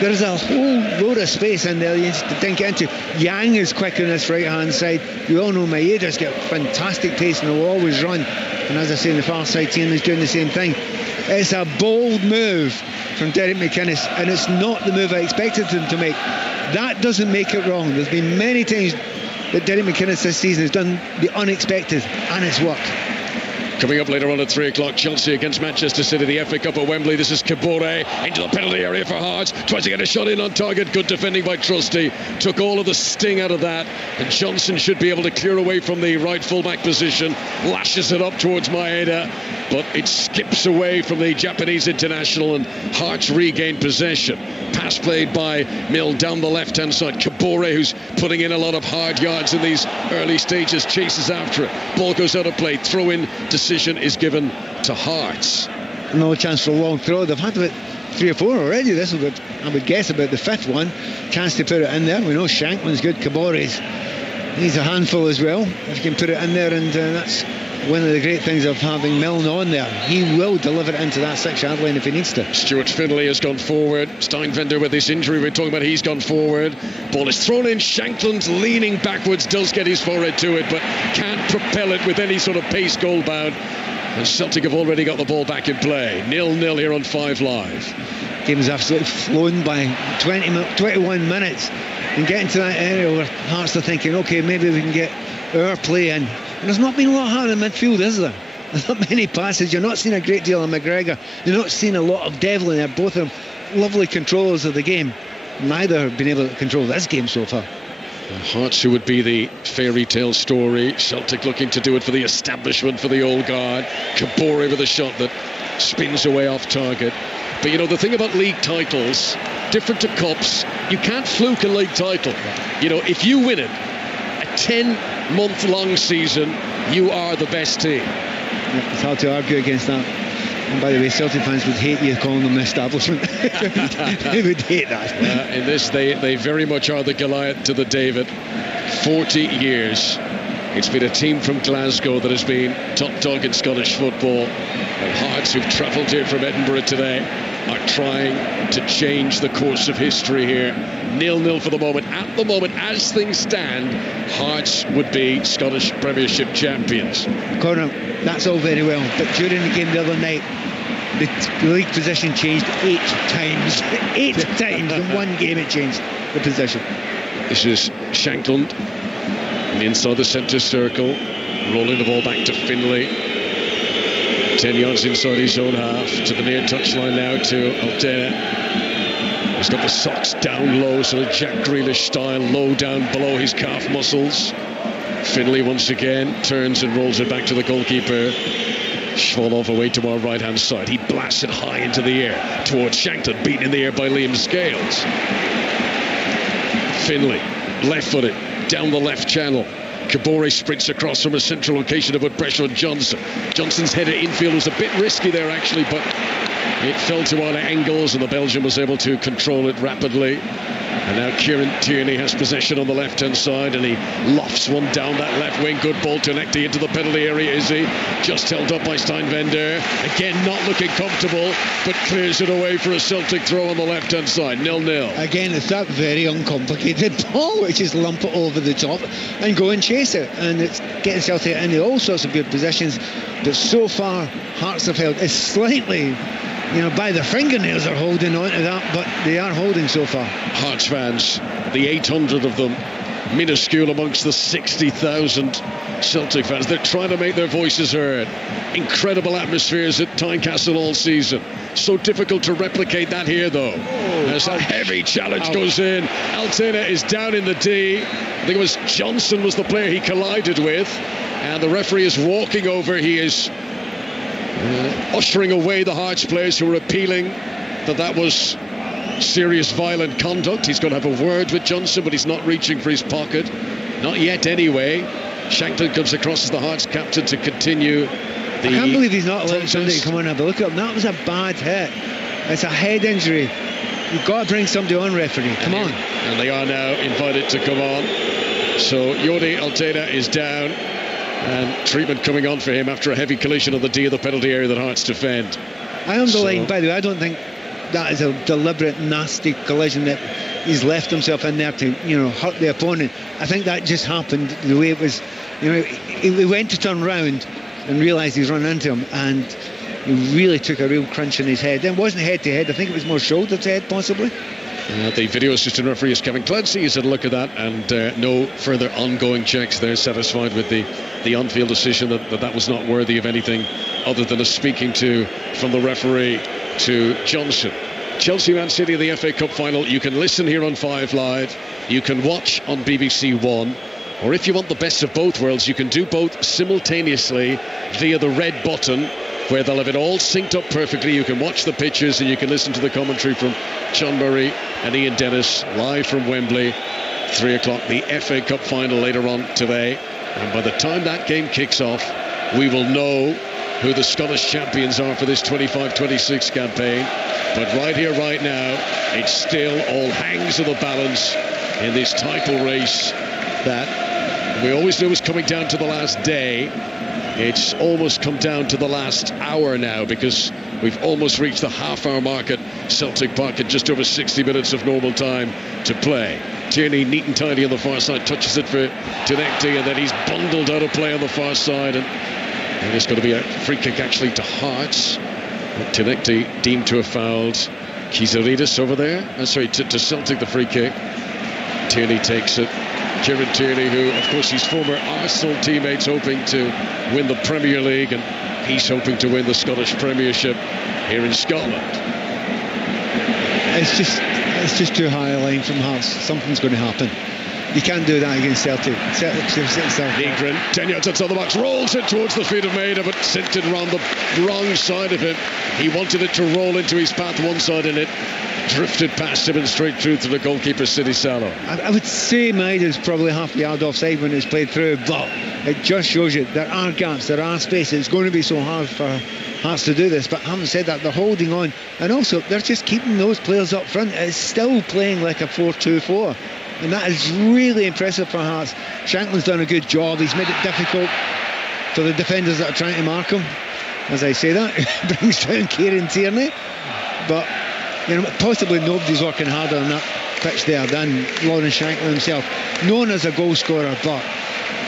There's a whole load of space in there you need to dink into. Yang is quick on this right-hand side. We all know Maeda's got fantastic pace and will always run. And as I say, on the far side, Tierney's doing the same thing. It's a bold move from Derek McInnes, and it's not the move I expected him to make. That doesn't make it wrong. There's been many times that Derek McInnes this season has done the unexpected, and it's worked. Coming up later on at 3 o'clock, Chelsea against Manchester City, the FA Cup at Wembley. This is Kabore into the penalty area for Hearts. Tries to get a shot in on target. Good defending by Trusty. Took all of the sting out of that. And Johnson should be able to clear away from the right fullback position. Lashes it up towards Maeda. But it skips away from the Japanese international, and Hearts regain possession. Pass played by Mill down the left-hand side. Kabore, who's putting in a lot of hard yards in these early stages, chases after it. Ball goes out of play. Throw-in decision is given to Hearts. No chance for a long throw. They've had about 3 or 4 already. This will be, I would guess, about the 5th one. Chance to put it in there. We know Shankman's good. Kabore's, he's a handful as well. If you can put it in there, and that's one of the great things of having Milne on there, he will deliver it into that 6-yard line if he needs to. Stuart Findlay has gone forward. Steinvender with this injury we're talking about, he's gone forward. Ball is thrown in. Shankland leaning backwards, does get his forehead to it, but can't propel it with any sort of pace goal bound. And Celtic have already got the ball back in play. 0-0 here on 5 Live. Game's absolutely flown by. 21 minutes and getting to that area where Hearts are thinking, okay, maybe we can get our play in. And there's not been a lot hard in midfield, is there? There's not many passes. You're not seeing a great deal of McGregor. You're not seeing a lot of Devlin there. Both of them lovely controllers of the game. Neither have been able to control this game so far. Hearts, who would be the fairy tale story. Celtic looking to do it for the establishment, for the old guard. Kabore with a shot that spins away off target. But you know, the thing about league titles, different to cups, you can't fluke a league title. You know, if you win it, a 10-month-long season, you are the best team. Yeah, it's hard to argue against that. And by the way, Celtic fans would hate you calling them the establishment. They would hate that. In this, they very much are the Goliath to the David. 40 years. It's been a team from Glasgow that has been top dog in Scottish football. And Hearts, who've travelled here from Edinburgh today, are trying to change the course of history here. 0-0 for the moment. At the moment, as things stand, Hearts would be Scottish Premiership champions. Conor, that's all very well, but during the game the other night, the league position changed 8 times. 8 times in one game it changed the position. This is Shankland inside the centre circle, rolling the ball back to Findlay. 10 yards inside his own half, to the near touchline now to Altena. He's got the socks down low, sort of Jack Grealish style, low down below his calf muscles. Findlay once again turns and rolls it back to the goalkeeper. Schwalov away to our right hand side. He blasts it high into the air towards Shankland, beaten in the air by Liam Scales. Findlay, left footed, down the left channel. Kabore sprints across from a central location to put pressure on Johnson. Johnson's header infield was a bit risky there actually, but it fell to other angles and the Belgian was able to control it rapidly. And now Kieran Tierney has possession on the left-hand side and he lofts one down that left wing. Good ball to Nekti into the penalty area, is he? Just held up by Steinvender. Again, not looking comfortable, but clears it away for a Celtic throw on the left-hand side. 0-0. Again, it's that very uncomplicated ball, which is lump it over the top and go and chase it. And it's getting Celtic into all sorts of good positions. But so far, Hearts have held. It's slightly... by their fingernails are holding on to that, but they are holding so far. Hearts fans, the 800 of them, minuscule amongst the 60,000 Celtic fans. They're trying to make their voices heard. Incredible atmospheres at Tynecastle all season. So difficult to replicate that here, though. As that heavy challenge goes in. Altena is down in the D. I think it was Johnson was the player he collided with. And the referee is walking over. He is... ushering away the Hearts players who were appealing that was serious violent conduct. He's going to have a word with Johnson, but he's not reaching for his pocket. Not yet anyway. Shankland comes across as the Hearts captain to continue the... I can't believe he's not letting somebody come on and have a look at him. That was a bad hit. It's a head injury. You've got to bring somebody on, referee. Come on. And they are now invited to come on. So Jordi Altena is down. And treatment coming on for him after a heavy collision on the D of the penalty area that Hearts defend. I underline, by the way, I don't think that is a deliberate, nasty collision that he's left himself in there to, hurt the opponent. I think that just happened the way it was. He went to turn round and realised he's run into him, and he really took a real crunch in his head. It wasn't head to head. I think it was more shoulder to head, possibly. The video assistant referee is Kevin Clancy. He's had a look at that, and no further ongoing checks. They're satisfied with the on-field decision that was not worthy of anything other than a speaking to from the referee to Johnson. Chelsea Man City in the FA Cup final. You can listen here on 5 Live. You can watch on BBC One. Or if you want the best of both worlds, you can do both simultaneously via the red button, where they'll have it all synced up perfectly. You can watch the pictures and you can listen to the commentary from John Murray and Ian Dennis live from Wembley. 3 o'clock, the FA Cup final later on today. And by the time that game kicks off, we will know who the Scottish champions are for this 25-26 campaign. But right here, right now, it still all hangs in the balance in this title race that we always knew was coming down to the last day. It's almost come down to the last hour now, because we've almost reached the half-hour mark at Celtic Park in just over 60 minutes of normal time to play. Tierney neat and tidy on the far side, touches it for Tinekti, and then he's bundled out of play on the far side, and it's going to be a free kick actually to Hearts. Tinekti deemed to have fouled Kizaridis over there. To Celtic, the free kick. Tierney takes it. Kieran Tierney, who of course his former Arsenal teammates, hoping to win the Premier League, and he's hoping to win the Scottish Premiership here in Scotland. It's just too high a line from Hearts. Something's going to happen. You can't do that against Celtic. Negrin, 10 yards outside the box, rolls it towards the feet of Maida, but sent it around the wrong side of him. He wanted it to roll into his path one side, and it drifted past him and straight through to the goalkeeper, Sidicello. I would say Maida's probably half a yard offside when it's played through, but it just shows you there are gaps, there are spaces. It's going to be so hard for Hearts to do this, but having said that, they're holding on, and also they're just keeping those players up front. It's still playing like a 4-2-4. And that is really impressive for Hearts. Shankland's done a good job. He's made it difficult for the defenders that are trying to mark him. As I say that, brings down Kieran Tierney. But possibly nobody's working harder on that pitch there than Lawrence Shankland himself. Known as a goal scorer, but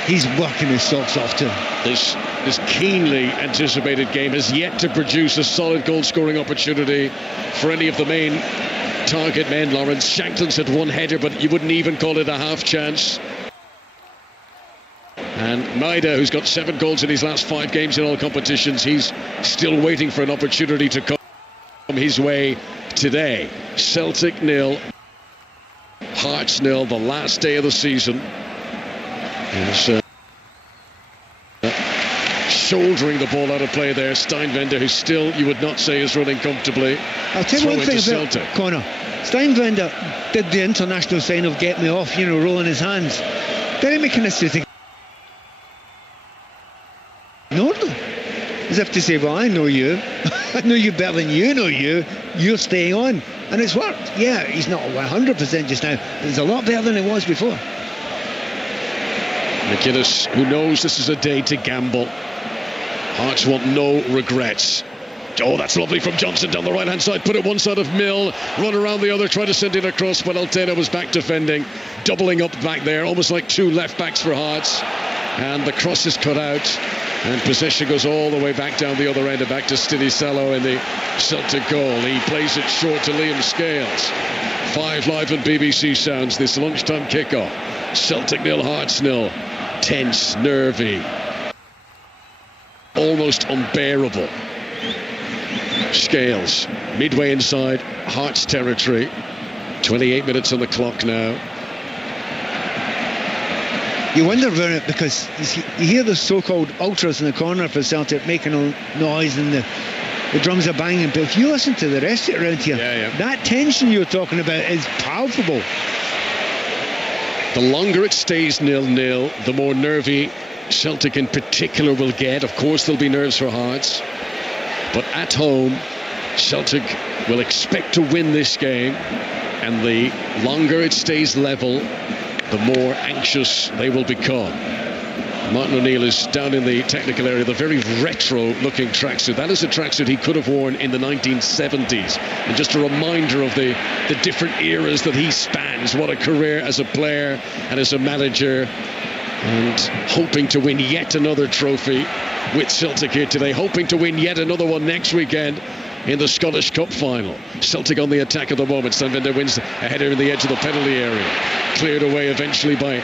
he's working his socks off too. This keenly anticipated game has yet to produce a solid goal scoring opportunity for any of the main target men. Lawrence Shankland's had one header, but you wouldn't even call it a half chance. And Maida, who's got 7 goals in his last 5 games in all competitions, he's still waiting for an opportunity to come his way today. Celtic 0, Hearts 0, the last day of the season. He's shouldering the ball out of play there. Steinwender, who still, you would not say, is running comfortably. I'll tell you one thing about Celtic. Connor. Steinwender did the international sign of get me off, rolling his hands. Very mechanistic. Ignored them. As if to say, well, I know you. I know you better than you know you. You're staying on. And it's worked. Yeah, he's not 100% just now, but he's a lot better than he was before. McInnes, who knows this is a day to gamble. Hearts want no regrets. Oh, that's lovely from Johnson down the right-hand side. Put it one side of Mill, run around the other, try to send it across, but Altena was back defending, doubling up back there, almost like 2 left-backs for Hearts. And the cross is cut out, and possession goes all the way back down the other end and back to Stidicello in the Celtic goal. He plays it short to Liam Scales. 5 live on BBC Sounds, this lunchtime kickoff. Celtic 0, Hearts 0. Tense, nervy, almost unbearable. Scales, midway inside Hearts territory. 28 minutes on the clock now. You wonder about it, because you hear the so-called ultras in the corner for Celtic making a noise and the drums are banging, but if you listen to the rest of it around here, that tension you're talking about is palpable. The longer it stays 0-0, the more nervy Celtic in particular will get. Of course there'll be nerves for Hearts, but at home Celtic will expect to win this game, and the longer it stays level, the more anxious they will become. Martin O'Neill is down in the technical area, the very retro looking tracksuit. That is a tracksuit he could have worn in the 1970s. And just a reminder of the different eras that he spans. What a career as a player and as a manager. And hoping to win yet another trophy with Celtic here today. Hoping to win yet another one next weekend in the Scottish Cup final. Celtic on the attack at the moment. Steinwender wins a header in the edge of the penalty area. Cleared away eventually by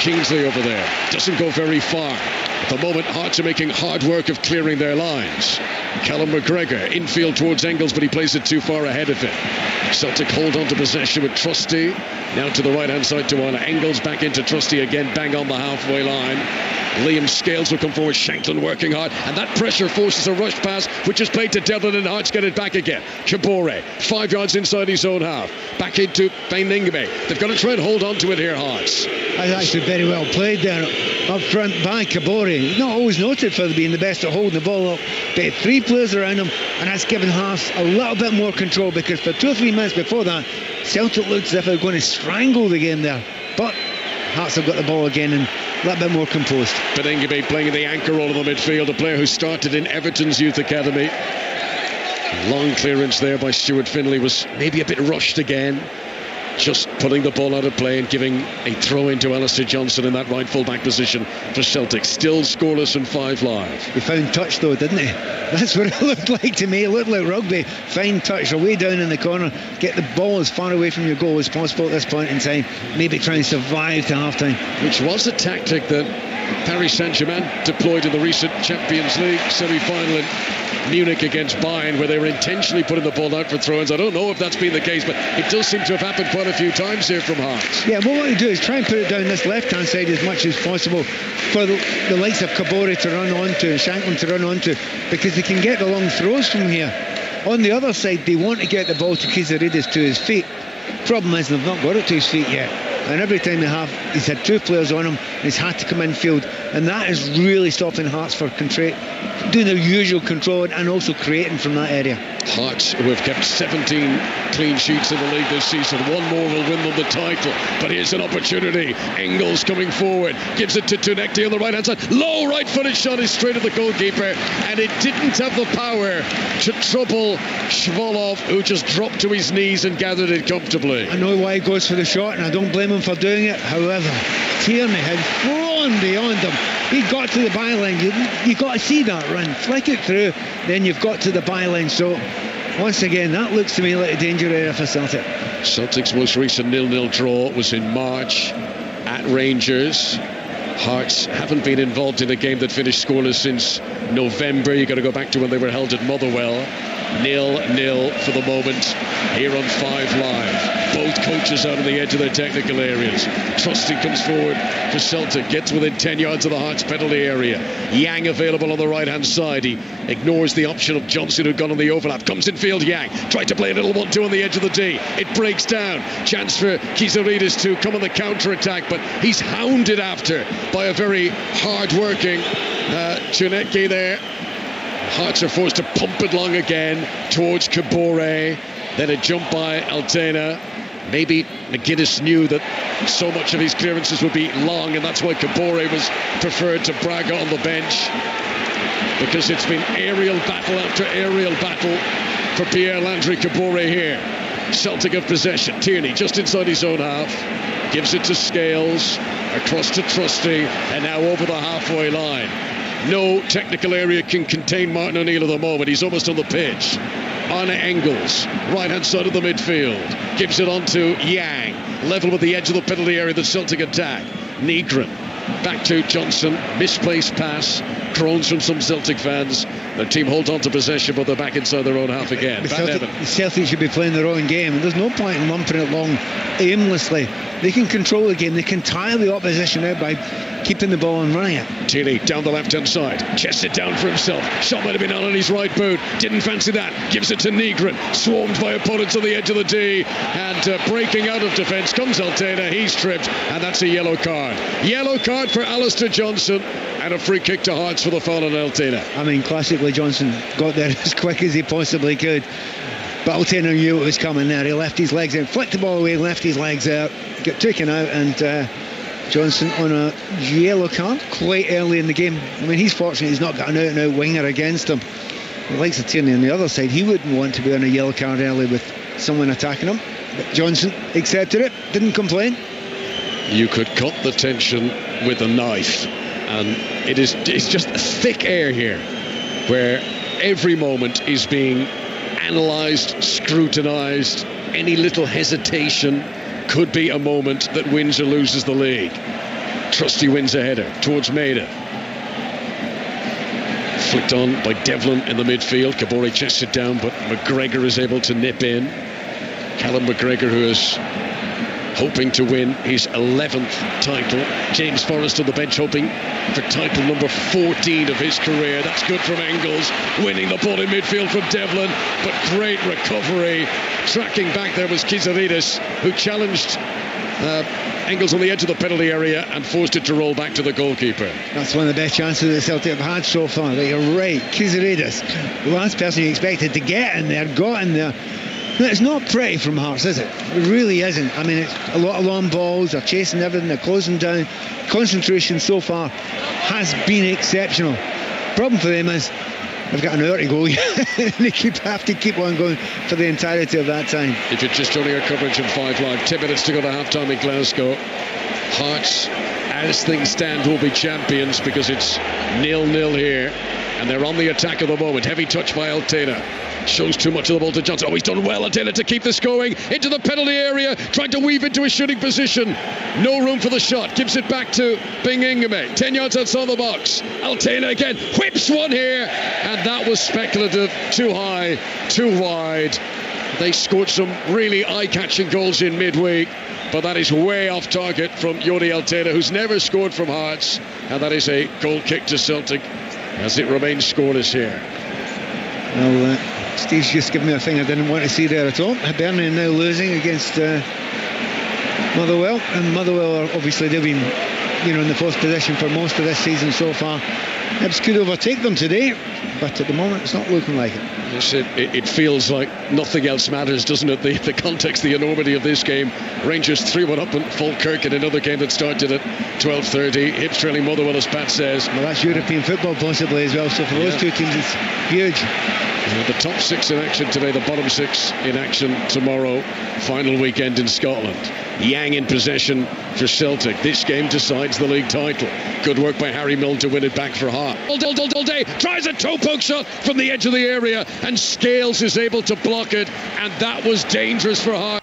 Kingsley over there. Doesn't go very far. At the moment, Hearts are making hard work of clearing their lines. Callum McGregor infield towards Engels, but he plays it too far ahead of him. Celtic hold on to possession with Trusty. Now to the right-hand side to one. Engels back into Trusty again, bang on the halfway line. Liam Scales will come forward. Shankland working hard, and that pressure forces a rush pass, which is played to Devlin, and Hearts get it back again. Kabore, 5 yards inside his own half. Back into Bainingame. They've got to try and hold on to it here, Hearts. That's actually very well played there up front by Kabore. He's not always noted for being the best at holding the ball up, but 3 players around him, and that's given Hearts a little bit more control, because for 2 or 3 minutes before that, Celtic looked as if they were going to strangle the game there. But Hearts have got the ball again, and a little bit more composed. But Ingeby playing the anchor role in the midfield, a player who started in Everton's youth academy. Long clearance there by Stuart Finlay, was maybe a bit rushed again. Just putting the ball out of play and giving a throw into Alistair Johnson in that right full-back position for Celtic. Still scoreless and 5 live. He found touch though, didn't he? That's what it looked like to me. It looked like rugby. Fine touch, away down in the corner. Get the ball as far away from your goal as possible at this point in time. Maybe try and survive to half-time. Which was a tactic that Paris Saint-Germain deployed in the recent Champions League semi-final in Munich against Bayern, where they were intentionally putting the ball out for throw-ins. I don't know if that's been the case, but it does seem to have happened quite a few times here from Hearts. Yeah, what we do is try and put it down this left-hand side as much as possible for the likes of Kabore to run onto and Shanklin to run onto, because they can get the long throws from here. On the other side, they want to get the ball to Kizaridis to his feet. Problem is they've not got it to his feet yet. And every time they have, he's had 2 players on him, and he's had to come infield, and that is really stopping Hearts for doing their usual control and also creating from that area. Hearts, who have kept 17 clean sheets in the league this season, 1 more will win them the title. But here's an opportunity. Engels coming forward, gives it to Tunekti on the right hand side. Low right-footed shot is straight at the goalkeeper, and it didn't have the power to trouble Shvolov, who just dropped to his knees and gathered it comfortably. I know why he goes for the shot, and I don't blame him for doing it. However, Tierney had flown beyond him. He got to the byline. You got to see that run. Flick it through, then you've got to the byline. So once again, that looks to me like a danger area for Celtic. Celtic's most recent 0-0 draw was in March at Rangers. Hearts haven't been involved in a game that finished scoreless since November. You've got to go back to when they were held at Motherwell. 0-0 for the moment here on 5 Live. Both coaches out on the edge of their technical areas. Trusty comes forward for Celtic, gets within 10 yards of the Hearts penalty area. Yang available on the right hand side. He ignores the option of Johnson, who'd gone on the overlap. Comes in field, Yang tried to play a little 1-2 on the edge of the D. It breaks down. Chance for Kizaridis to come on the counter attack, but he's hounded after by a very hard working Tunetki there. Hearts are forced to pump it long again towards Kabore. Then a jump by Altena. Maybe McGuinness knew that so much of his clearances would be long, and that's why Kabore was preferred to Braga on the bench, because it's been aerial battle after aerial battle for Pierre Landry Kabore here. Celtic have possession. Tierney just inside his own half, gives it to Scales, across to Trusty, and now over the halfway line. No technical area can contain Martin O'Neill at the moment. He's almost on the pitch. On Engels, right hand side of the midfield, gives it on to Yang, level with the edge of the penalty area. The Celtic attack. Negron back to Johnson, misplaced pass, groans from some Celtic fans. The team holds on to possession, but they're back inside their own half again. The Celtic should be playing their own game, and there's no point in lumping it long aimlessly. They can control the game, they can tire the opposition out by keeping the ball and running it. Tierney down the left hand side, chests it down for himself. Shot might have been on his right boot, didn't fancy that, gives it to Negron, swarmed by opponents on the edge of the D, and breaking out of defence comes Altena. He's tripped, and that's a yellow card. Yellow card for Alistair Johnson, and a free kick to Hearts for the foul on Altena. I mean, classically Johnson got there as quick as he possibly could, but Altena knew it was coming there. He left his legs out, flicked the ball away, left his legs out, got taken out, and Johnson on a yellow card quite early in the game. I mean, he's fortunate he's not got an out-and-out winger against him. The likes of Tierney on the other side, he wouldn't want to be on a yellow card early with someone attacking him. But Johnson accepted it, didn't complain. You could cut the tension with a knife, and it's just thick air here, where every moment is being analysed, scrutinised. Any little hesitation could be a moment that wins or loses the league. Trusty wins a header towards Maida. Flicked on by Devlin in the midfield. Kabore chests it down, but McGregor is able to nip in. Callum McGregor, who is hoping to win his 11th title. James Forrest on the bench hoping for title number 14 of his career. That's good from Engels, winning the ball in midfield from Devlin, but great recovery. Tracking back there was Kizaridis, who challenged Engels on the edge of the penalty area and forced it to roll back to the goalkeeper. That's one of the best chances that Celtic have had so far. But you're right, Kizaridis, the last person you expected to get in there, got in there. It's not pretty from Hearts, is it? It really isn't. I mean, it's a lot of long balls. They're chasing everything. They're closing down. Concentration so far has been exceptional. Problem for them is they've got an hour to go. They have to keep on going for the entirety of that time. If you're just joining our coverage in 5 Live, 10 minutes to go to half-time in Glasgow. Hearts, as things stand, will be champions because it's 0-0 here. And they're on the attack at the moment. Heavy touch by Altena. Shows too much of the ball to Johnson. Oh, he's done well, Altena, to keep this going. Into the penalty area. Trying to weave into a shooting position. No room for the shot. Gives it back to Bing Ingame. 10 yards outside the box. Altena again. Whips one here. And that was speculative. Too high. Too wide. They scored some really eye-catching goals in midweek. But that is way off target from Yodi Altena, who's never scored from Hearts. And that is a goal kick to Celtic as it remains scoreless here. Well, Steve's just given me a thing I didn't want to see there at all. Hibernian now losing against Motherwell, and Motherwell are obviously, they've been, in the fourth position for most of this season so far. Hibs could overtake them today, but at the moment it's not looking like it. Yes, it feels like nothing else matters, doesn't it? The context, the enormity of this game. Rangers 3-1 up in Falkirk in another game that started at 12:30. Hibs trailing Motherwell, as Pat says. Well, that's European football possibly as well, so for those two teams it's huge. The top 6 in action today, the bottom 6 in action tomorrow. Final weekend in Scotland. Yang in possession for Celtic. This game decides the league title. Good work by Harry Milne to win it back for Hart. All day tries a toe poke shot from the edge of the area, and Scales is able to block it, and that was dangerous for Hart.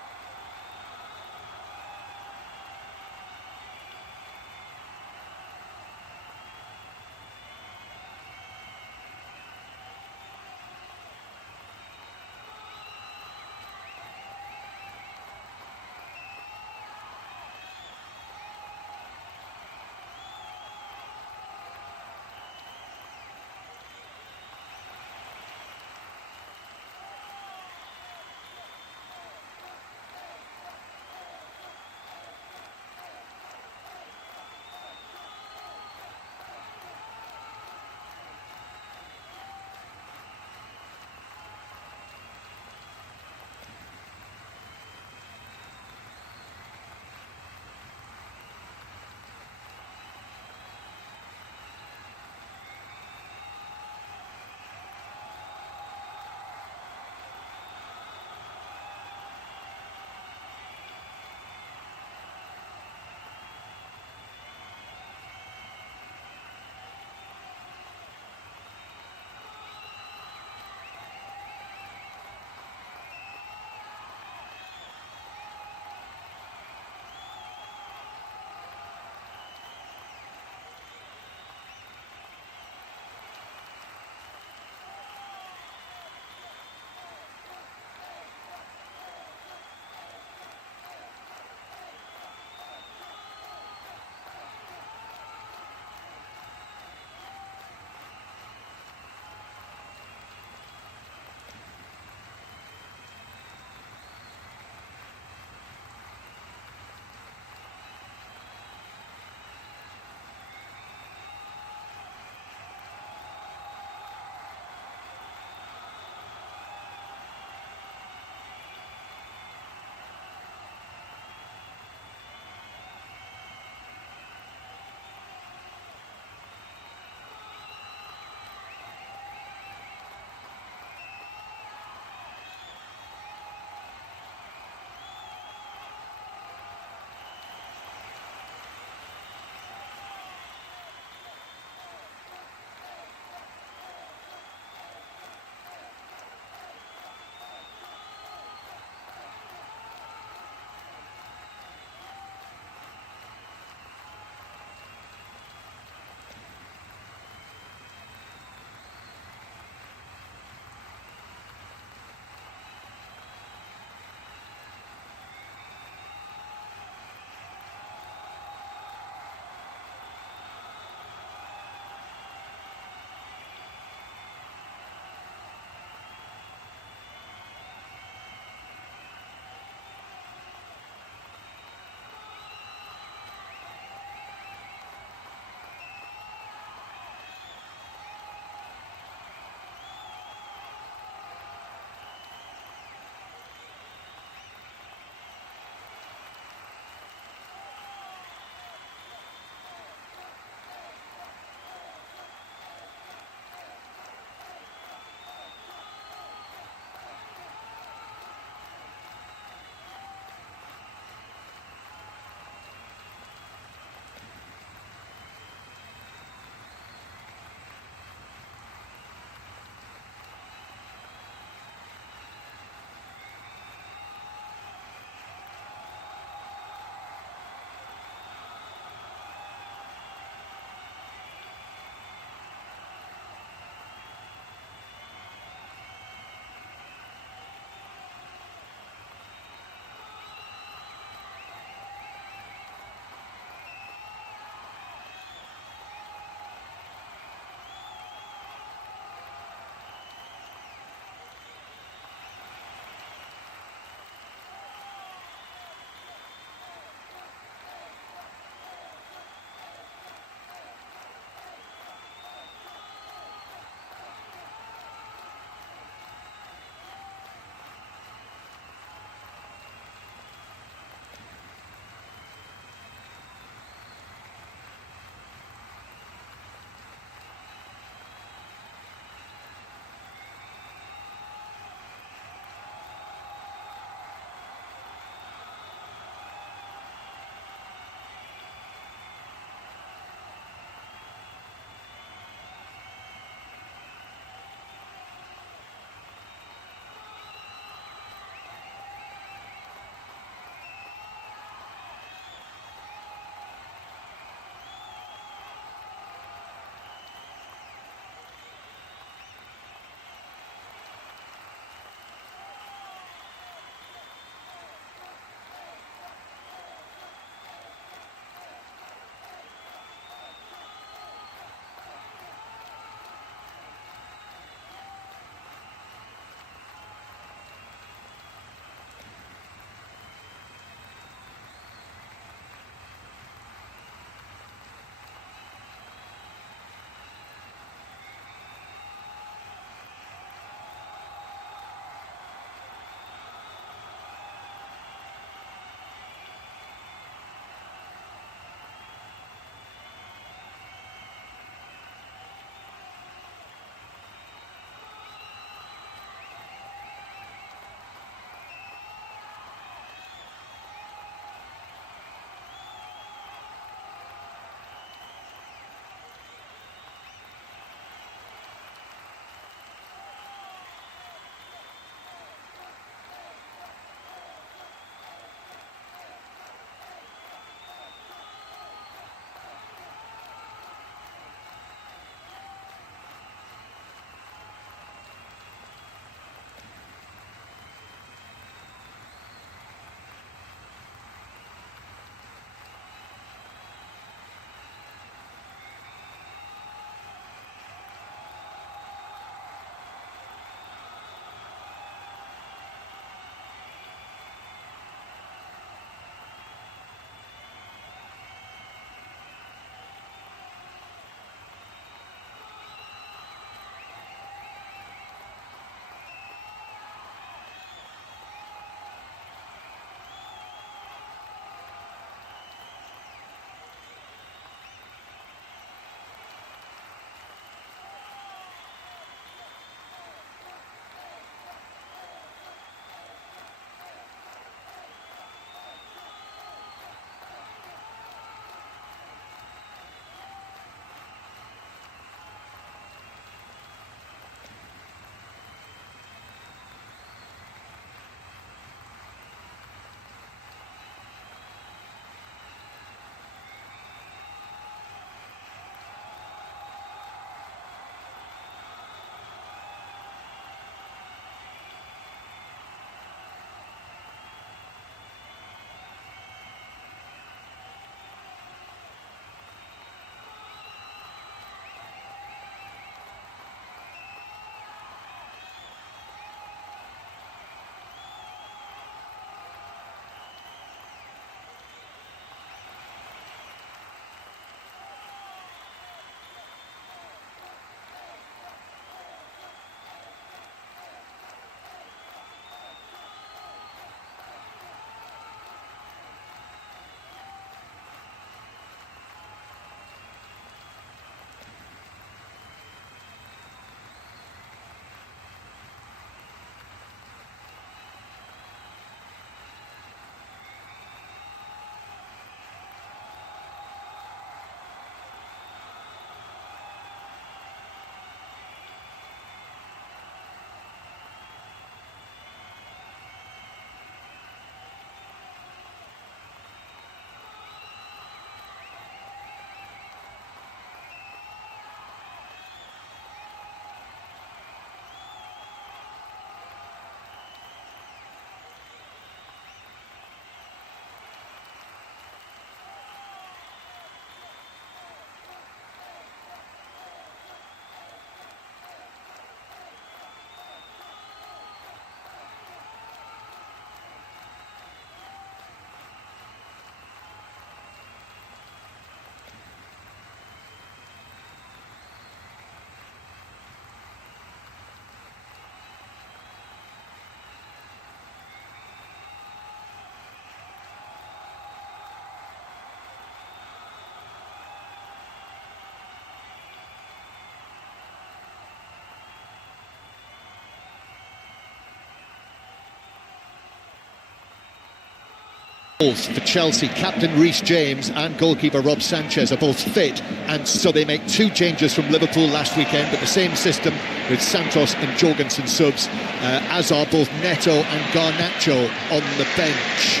For Chelsea, captain Reece James and goalkeeper Rob Sanchez are both fit, and so they make 2 changes from Liverpool last weekend, but the same system with Santos and Jorgensen subs, as are both Neto and Garnacho on the bench.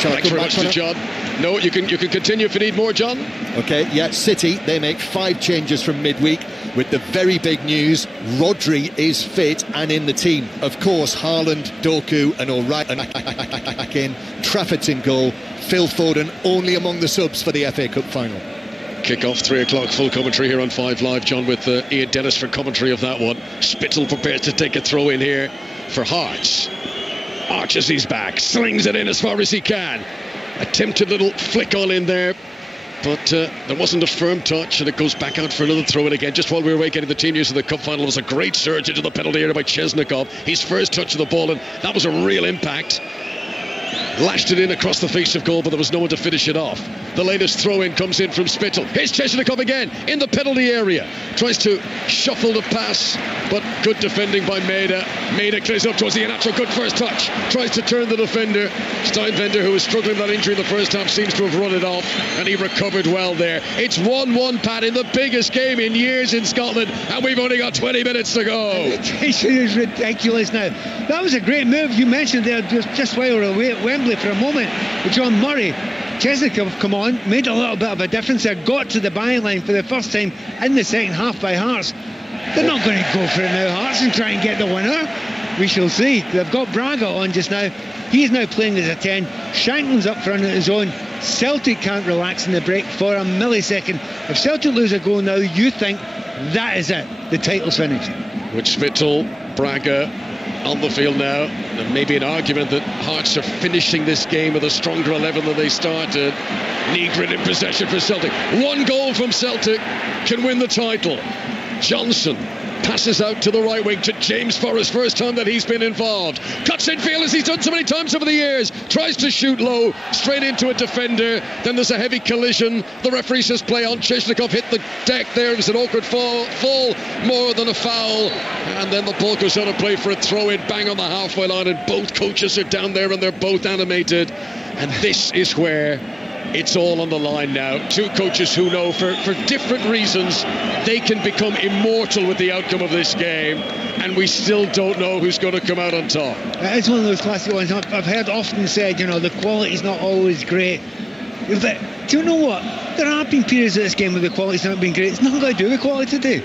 Thanks very much to John. No, you can continue if you need more, John. Okay, yeah, City, they make 5 changes from midweek with the very big news, Rodri is fit and in the team. Of course, Haaland, Doku and O'Reilly back in, Trafford's in goal, Phil Foden only among the subs for the FA Cup final. Kick-off, 3 o'clock, full commentary here on 5 Live, John, with Ian Dennis for commentary of that one. Spittle prepares to take a throw in here for Hearts. Arches his back, slings it in as far as he can. Attempted little flick on in there, but there wasn't a firm touch, and it goes back out for another throw in again. Just while we were getting the team news of the cup final, there was a great surge into the penalty area by Chesnikov. His first touch of the ball, and that was a real impact. Lashed it in across the face of goal, but there was no one to finish it off. The latest throw-in comes in from Spittle. Here's Chesnikov again in the penalty area. Tries to shuffle the pass, but good defending by Maeda. Maeda clears up towards the Iheanacho. Good first touch. Tries to turn the defender. Steinwender, who was struggling with that injury in the first half, seems to have run it off, and he recovered well there. It's 1-1, Pat, in the biggest game in years in Scotland, and we've only got 20 minutes to go. It is ridiculous now. That was a great move you mentioned there just while we were away at Wembley for a moment with John Murray. Chesnikov come on, made a little bit of a difference there, got to the byline for the first time in the second half by Hearts. They're not going to go for it now, Hearts, and try and get the winner. We shall see. They've got Braga on just now. He's now playing as a 10. Shanklin's up front on his own. Celtic can't relax in the break for a millisecond. If Celtic lose a goal now, you think that is it. The title's finished. With Spittle, Braga on the field now. There may be an argument that Hearts are finishing this game with a stronger 11 than they started. Nygren in possession for Celtic. 1 goal from Celtic can win the title. Johnson passes out to the right wing to James Forrest, first time that he's been involved. Cuts in field as he's done so many times over the years. Tries to shoot low, straight into a defender. Then there's a heavy collision. The referee says play on. Chesnikov hit the deck there. It was an awkward fall more than a foul. And then the ball goes out of play for a throw-in, bang on the halfway line, and both coaches are down there and they're both animated. And this is where it's all on the line now. 2 coaches who know for different reasons they can become immortal with the outcome of this game, and we still don't know who's going to come out on top. It's one of those classic ones. I've heard often said, the quality's not always great. But do you know what? There have been periods of this game where the quality's not been great. It's not got to do with quality today.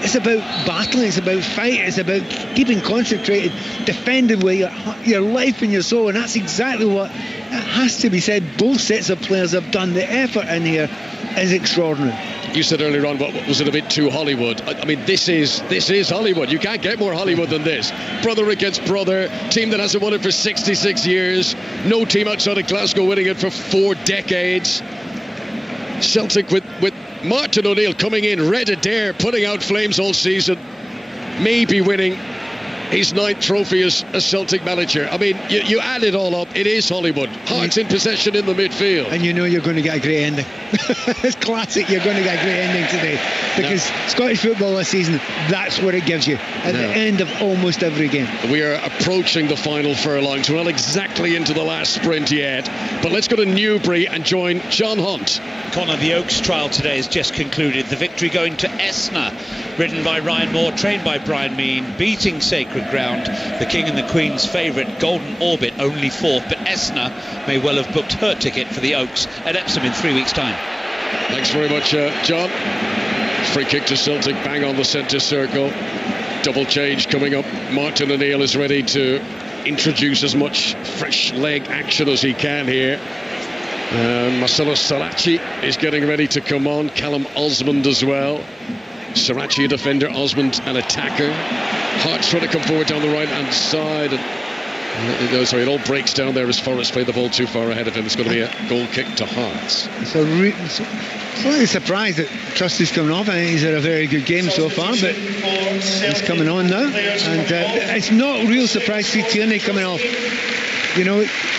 It's about battling, it's about fight, it's about keeping concentrated, defending with your life and your soul, and that's exactly what has to be said. Both sets of players have done. The effort in here is extraordinary. You said earlier on, what was it, a bit too Hollywood? I mean, this is Hollywood. You can't get more Hollywood than this. Brother against brother, team that hasn't won it for 66 years. No team outside of Glasgow winning it for 4 decades. Celtic with Martin O'Neill coming in, red Adair, putting out flames all season, maybe winning his 9th trophy as a Celtic manager. I mean, you add it all up, it is Hollywood. Hearts in possession in the midfield. And you're going to get a great ending. It's classic, you're going to get a great ending today. Because Scottish football this season, that's what it gives you at the end of almost every game. We are approaching the final furlong, so we're not exactly into the last sprint yet. But let's go to Newbury and join John Hunt. Connor, the Oaks trial today has just concluded. The victory going to Esna, ridden by Ryan Moore, trained by Brian Mean, beating Sacred Ground. The King and the Queen's favourite, Golden Orbit, only 4th, but Esna may well have booked her ticket for the Oaks at Epsom in 3 weeks' time. Thanks very much, John. Free kick to Celtic, bang on the centre circle. Double change coming up. Martin O'Neill is ready to introduce as much fresh leg action as he can here. Marcelo Sarachi is getting ready to come on. Callum Osmond as well. Sarachi a defender, Osmond an attacker. Hearts trying to come forward down the right hand side, and it all breaks down there as Forrest played the ball too far ahead of him. It's going to be a goal kick to Hearts. Slightly surprised that Trusty's coming off. I think he's had a very good game so far, but he's coming on now, and it's not a real surprise to see Tierney coming off.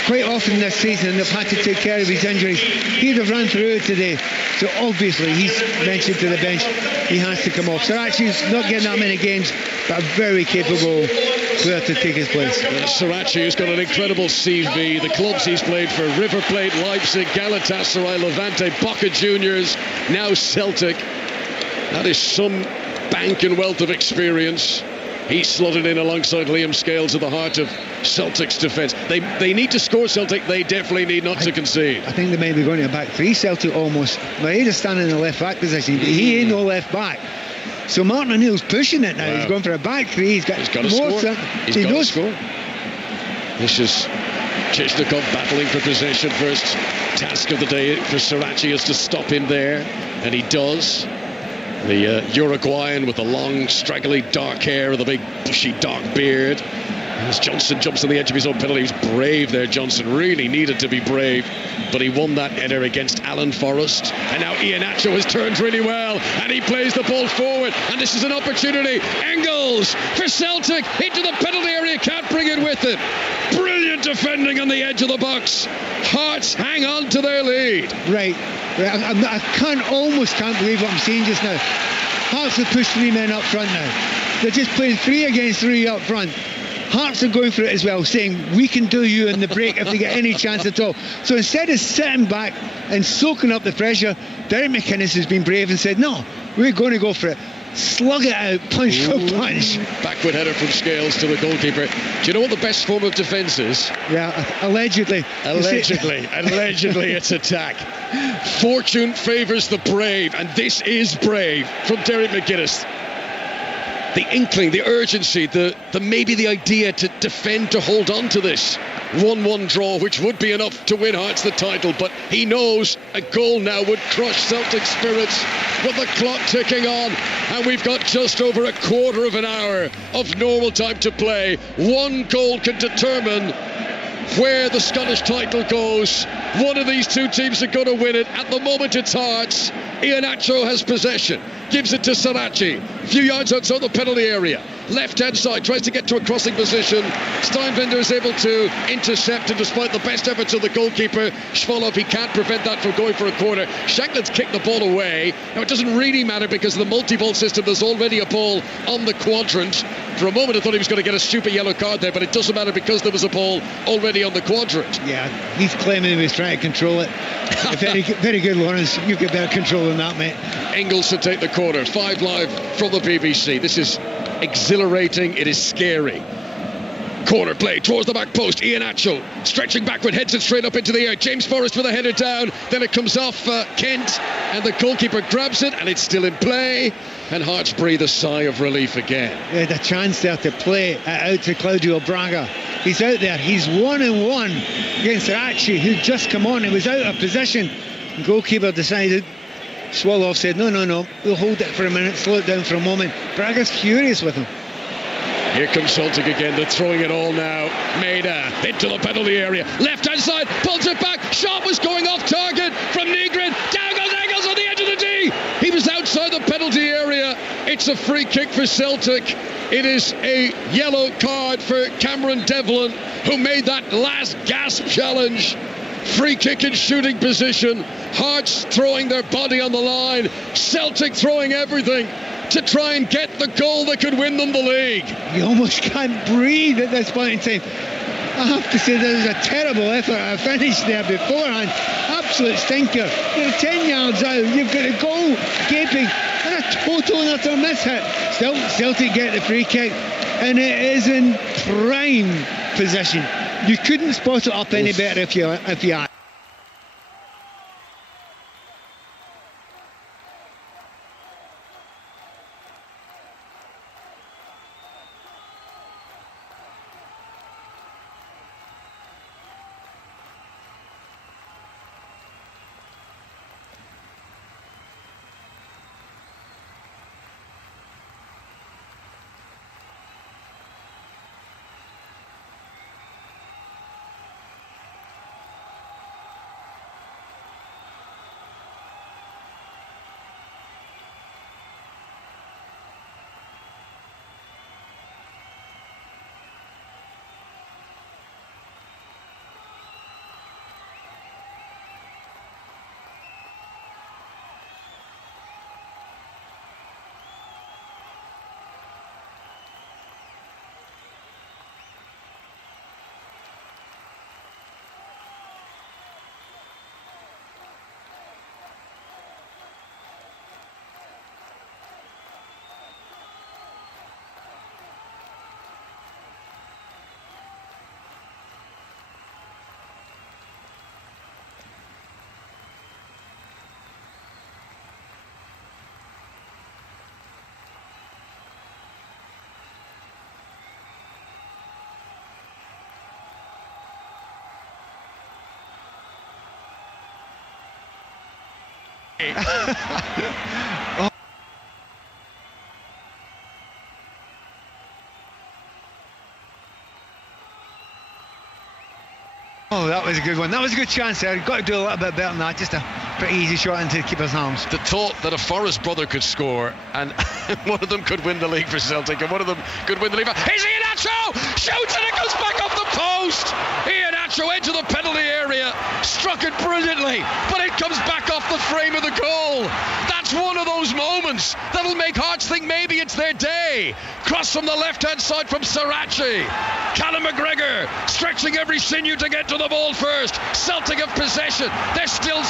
Quite often this season they've had to take care of his injuries. He'd have run through it today, so obviously he's mentioned to the bench. He has to come off. Sarachi's not getting that many games, but a very capable player to take his place. Sirachi has got an incredible CV. The clubs he's played for: River Plate, Leipzig, Galatasaray, Levante, Boca Juniors, now Celtic. That is some bank and wealth of experience. He's slotted in alongside Liam Scales at the heart of Celtic's defence. They need to score, Celtic. They definitely need not to concede. I think they may be going to a back three, Celtic, almost. Maeda's standing in the left back position, but he ain't no left back. So Martin O'Neill's pushing it now. Wow. He's going for a back three. He's got to score. He's got to score. This is Chechnikov battling for possession. First task of the day for Sirachi is to stop him there, and he does. The Uruguayan with the long, straggly, dark hair and the big, bushy, dark beard. As Johnson jumps on the edge of his own penalty, he's brave there. Johnson really needed to be brave, but he won that header against Alan Forrest. And now Iheanacho has turned really well, and he plays the ball forward. And this is an opportunity. Engels for Celtic into the penalty area, can't bring it with him. Brilliant defending on the edge of the box. Hearts hang on to their lead. Right. I almost can't believe what I'm seeing just now. Hearts have pushed 3 men up front now. They're just playing 3 against 3 up front. Hearts are going for it as well, saying we can do you in the break if they get any chance at all. So instead of sitting back and soaking up the pressure, Derek McInnes has been brave and said, no, we're going to go for it. Slug it out, punch for punch. Backward header from Scales to the goalkeeper. Do you know what the best form of defence is? Yeah, allegedly. Allegedly it's attack. Fortune favours the brave, and this is brave from Derek McInnes. The inkling, the urgency, the maybe the idea to defend, to hold on to this 1-1 draw, which would be enough to win Hearts the title, but he knows a goal now would crush Celtic spirits with the clock ticking on, and we've got just over a quarter of an hour of normal time to play. One goal can determine where the Scottish title goes. One of these two teams are going to win it. At the moment it's Hearts. Iheanacho has possession, gives it to Sirachi, a few yards outside the penalty area, left hand side, tries to get to a crossing position. Steinbender is able to intercept, and despite the best efforts of the goalkeeper Schwolow, he can't prevent that from going for a corner. Shanklin's kicked the ball away. Now it doesn't really matter because of the multi-ball system. There's already a ball on the quadrant. For a moment I thought he was going to get a stupid yellow card there, but it doesn't matter because there was a ball already on the quadrant. Yeah, he's claiming he was trying to control it. Very, very good, Lawrence. You've got better control than that, mate. Engels to take the corner. 5 live from the BBC. This is exhilarating. It is scary. Corner play towards the back post. Iheanacho stretching backward, heads it straight up into the air. James Forrest with a header down. Then it comes off Kent, and the goalkeeper grabs it, and it's still in play. And Hearts breathe a sigh of relief again. They had a chance there to play out to Claudio Braga. He's out there. He's 1-1 against Sirachi, who'd just come on. He was out of position. The goalkeeper decided. Schwolow said, no, we'll hold it for a minute, slow it down for a moment. Braga's furious with him. Here comes Celtic again. They're throwing it all now. Maida into the penalty area. Left hand side, pulls it back. Shot was going off target from Nygren. Down goes Engels on the edge of the D. He was outside the penalty area. It's a free kick for Celtic. It is a yellow card for Cameron Devlin, who made that last gasp challenge. Free kick in shooting position. Hearts throwing their body on the line. Celtic throwing everything to try and get the goal that could win them the league. You almost can't breathe at this point in time. I have to say there was a terrible effort. I finished there beforehand. Absolute stinker. You're 10 yards out. You've got a goal gaping. And a total and utter mishit. Still, Celtic get the free kick, and it is in prime position. You couldn't spot it up any better if you had. Oh, that was a good one. That was a good chance there. Got to do a little bit better than that. Just a pretty easy shot into the keeper's arms. The thought that a Forrest brother could score and one of them could win the league for Celtic and one of them could win the league for... Here's Iheanacho! Shoots and it goes back off the post! Iheanacho into the penalty area, struck it brilliantly, but it comes back off the frame of the goal. That's one of those moments that'll make Hearts think maybe it's their day. Cross from the left-hand side from Sarachi. Callum McGregor stretching every sinew to get to the ball first. Celtic have possession. They're still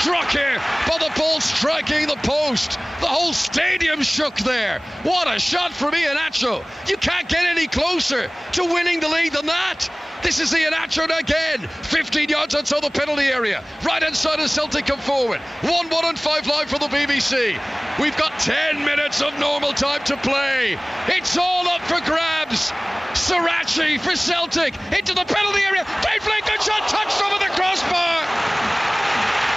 struck here by the ball striking the post. The whole stadium shook there. What a shot from Iheanacho. You can't get any closer to winning the league than that. This is Iheanacho again. 15 yards outside the penalty area. Right hand side of Celtic come forward. 1-1 and 5 live for the BBC. We've got 10 minutes of normal time to play. It's all up for grabs. Sarachi for Celtic into the penalty area. Dave Flake, good shot, touched over the crossbar.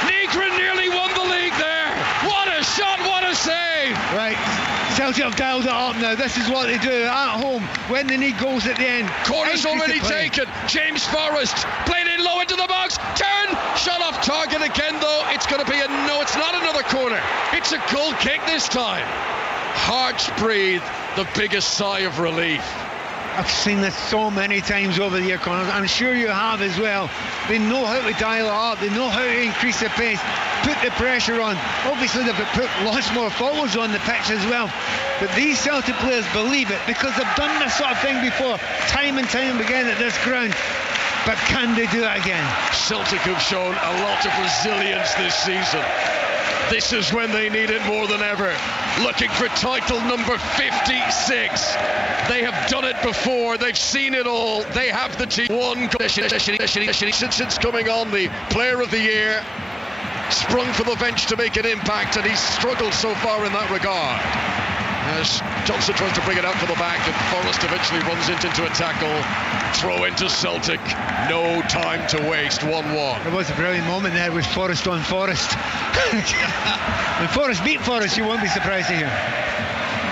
Negrin nearly won the league there. What a shot, what a save. Right, Celtic have dialed it up now. This is what they do at home when they need goals at the end. Corner's already taken. James Forrest played in low into the box. Turn, shot off target again though. It's going to be no, it's not another corner. It's a goal kick this time. Hearts breathe the biggest sigh of relief. I've seen this so many times over the year, Connor. I'm sure you have as well. They know how to dial it up. They know how to increase the pace, put the pressure on. Obviously, they've put lots more forwards on the pitch as well. But these Celtic players believe it because they've done this sort of thing before, time and time again at this ground. But can they do it again? Celtic have shown a lot of resilience this season. This is when they need it more than ever. Looking for title number 56. They have done it before. They've seen it all. They have the team. One goal since coming on, the player of the year, sprung for the bench to make an impact, and he's struggled so far in that regard. As Johnson tries to bring it out for the back, and Forrest eventually runs into a tackle. Throw into Celtic. No time to waste. 1-1. It was a brilliant moment there with Forrest on Forrest. When Forrest beat Forrest, you won't be surprised to hear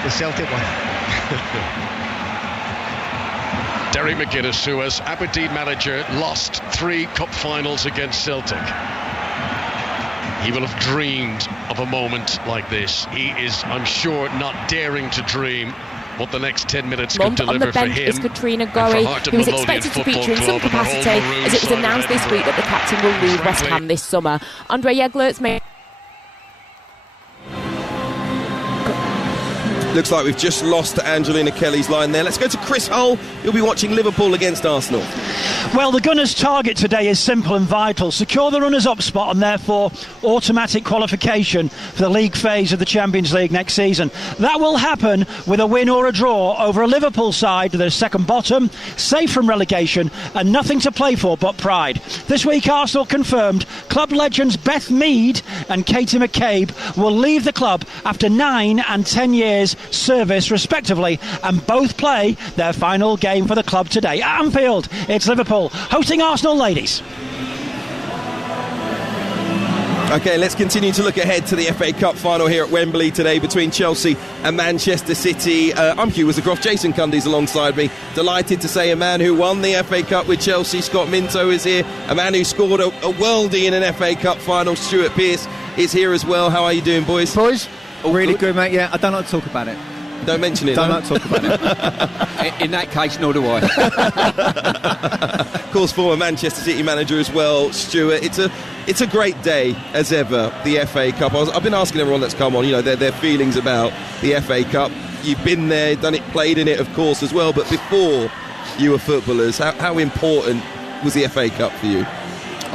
the Celtic one. Derek McGuinness, who as Aberdeen manager lost 3 cup finals against Celtic. He will have dreamed of a moment like this. He is, I'm sure, not daring to dream what the next 10 minutes could deliver on the bench for him. Is Katrina Gorry, who is expected to feature in some capacity, as it was announced this week that the captain will leave West Ham this summer. Andre Jeglert's made... Looks like we've just lost Angelina Kelly's line there. Let's go to Chris Hull. He'll be watching Liverpool against Arsenal. Well, the Gunners' target today is simple and vital. Secure the runners-up spot and therefore automatic qualification for the league phase of the Champions League next season. That will happen with a win or a draw over a Liverpool side that are second bottom, safe from relegation and nothing to play for but pride. This week Arsenal confirmed club legends Beth Mead and Katie McCabe will leave the club after 9 and 10 years service respectively, and both play their final game for the club today at Anfield. It's Liverpool hosting Arsenal ladies. OK, let's continue to look ahead to the FA Cup final here at Wembley today between Chelsea and Manchester City. I'm Hugh Wizzacroft, Jason Cundy's alongside me. Delighted to say a man who won the FA Cup with Chelsea, Scott Minto, is here. A man who scored a worldie in an FA Cup final, Stuart Pearce, is here as well. How are you doing, boys? All really good, mate. Yeah, I don't like to talk about it. Don't mention it. Don't like to talk about it. In that case, nor do I. Of course, former Manchester City manager as well, Stuart. It's a great day as ever. The FA Cup. I've been asking everyone that's come on, you know, their feelings about the FA Cup. You've been there, done it, played in it, of course, as well. But before you were footballers, how important was the FA Cup for you?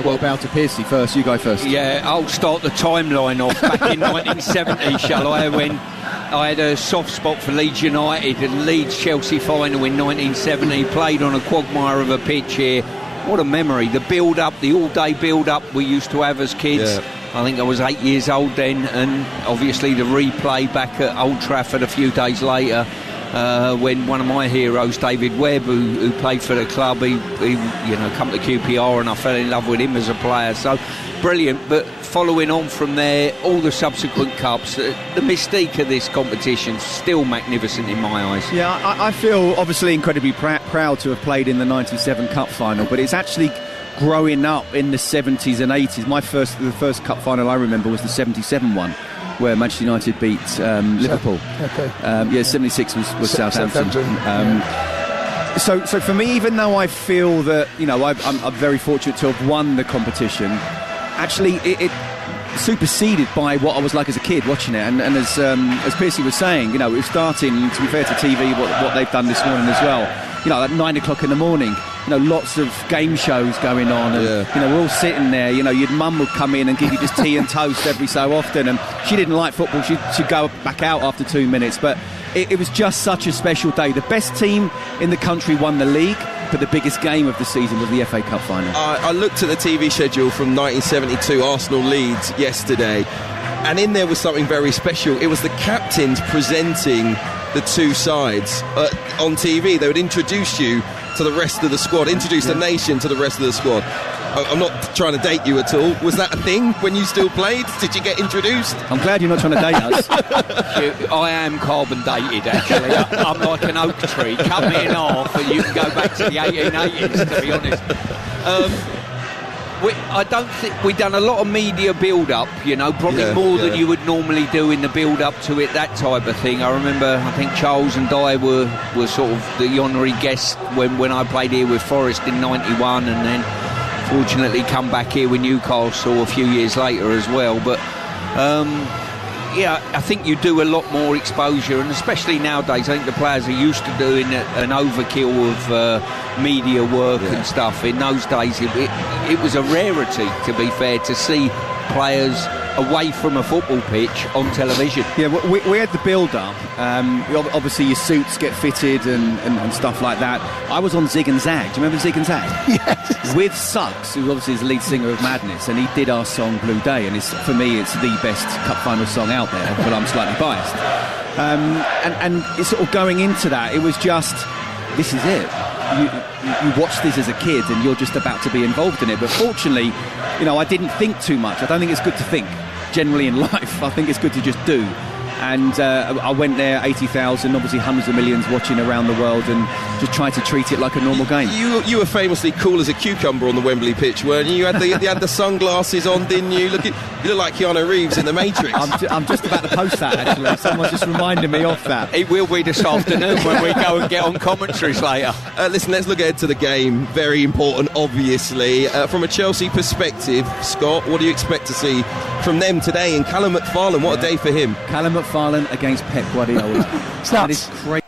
Well, bow to Piercy first. You go first. Yeah, I'll start the timeline off back in 1970, shall I? When I had a soft spot for Leeds United and Leeds Chelsea final in 1970. Played on a quagmire of a pitch here. What a memory. The build-up, the all-day build-up we used to have as kids. Yeah. I think I was 8 years old then, and obviously the replay back at Old Trafford a few days later. when one of my heroes, David Webb, who played for the club, he come to QPR, and I fell in love with him as a player. So brilliant. But following on from there, all the subsequent cups, the mystique of this competition still magnificent in my eyes. Yeah, I feel obviously incredibly proud to have played in the 97 cup final, but it's actually growing up in the 70s and 80s. The first cup final I remember was the 77 one, where Manchester United beat Liverpool. Okay. 76 was Southampton. So for me, even though I feel that I'm very fortunate to have won the competition, actually it superseded by what I was like as a kid watching it. And as Piercy was saying, it was starting, to be fair to TV, what they've done this morning as well. At 9 o'clock in the morning, lots of game shows going on, and we're all sitting there. Your mum would come in and give you just tea and toast every so often, and she didn't like football. She'd go back out after 2 minutes, but it was just such a special day. The best team in the country won the league, but the biggest game of the season was the FA Cup final. I looked at the TV schedule from 1972 Arsenal Leeds yesterday, and in there was something very special. It was the captains presenting the two sides on TV. They would introduce you to the rest of the squad, introduce the nation to the rest of the squad. I'm not trying to date you at all. Was that a thing when you still played? Did you get introduced? I'm glad you're not trying to date us. I am carbon dated, actually. I'm like an oak tree. Cut me in half and you can go back to the 1880s, to be honest. I don't think we've done a lot of media build-up, probably more than you would normally do in the build-up to it, that type of thing. I remember, I think Charles and Di were sort of the honorary guests when I played here with Forest in 91, and then fortunately come back here with Newcastle a few years later as well. But I think you do a lot more exposure, and especially nowadays I think the players are used to doing an overkill of media work and stuff. In those days it was a rarity, to be fair, to see players away from a football pitch on television. Yeah, we had the build-up. Obviously your suits get fitted and stuff like that. I was on Zig and Zag. Do you remember Zig and Zag? Yes. With Suggs, who obviously is the lead singer of Madness, and he did our song Blue Day, and for me it's the best cup final song out there, but I'm slightly biased. And it's sort of going into that, it was just, this is it. You watch this as a kid and you're just about to be involved in it. But fortunately, I didn't think too much. I don't think it's good to think generally in life. I think it's good to just do. And I went there, 80,000, obviously hundreds of millions watching around the world, and just tried to treat it like a normal game. You were famously cool as a cucumber on the Wembley pitch, weren't you? You had the sunglasses on, didn't you? You look like Keanu Reeves in The Matrix. I'm just about to post that, actually. Someone just reminded me of that. It will be this afternoon when we go and get on commentaries later. Listen, let's look ahead to the game. Very important, obviously. From a Chelsea perspective, Scott, what do you expect to see from them today? And Callum McFarlane, what a day for him. Callum McFarlane against Pep Guardiola. That is crazy.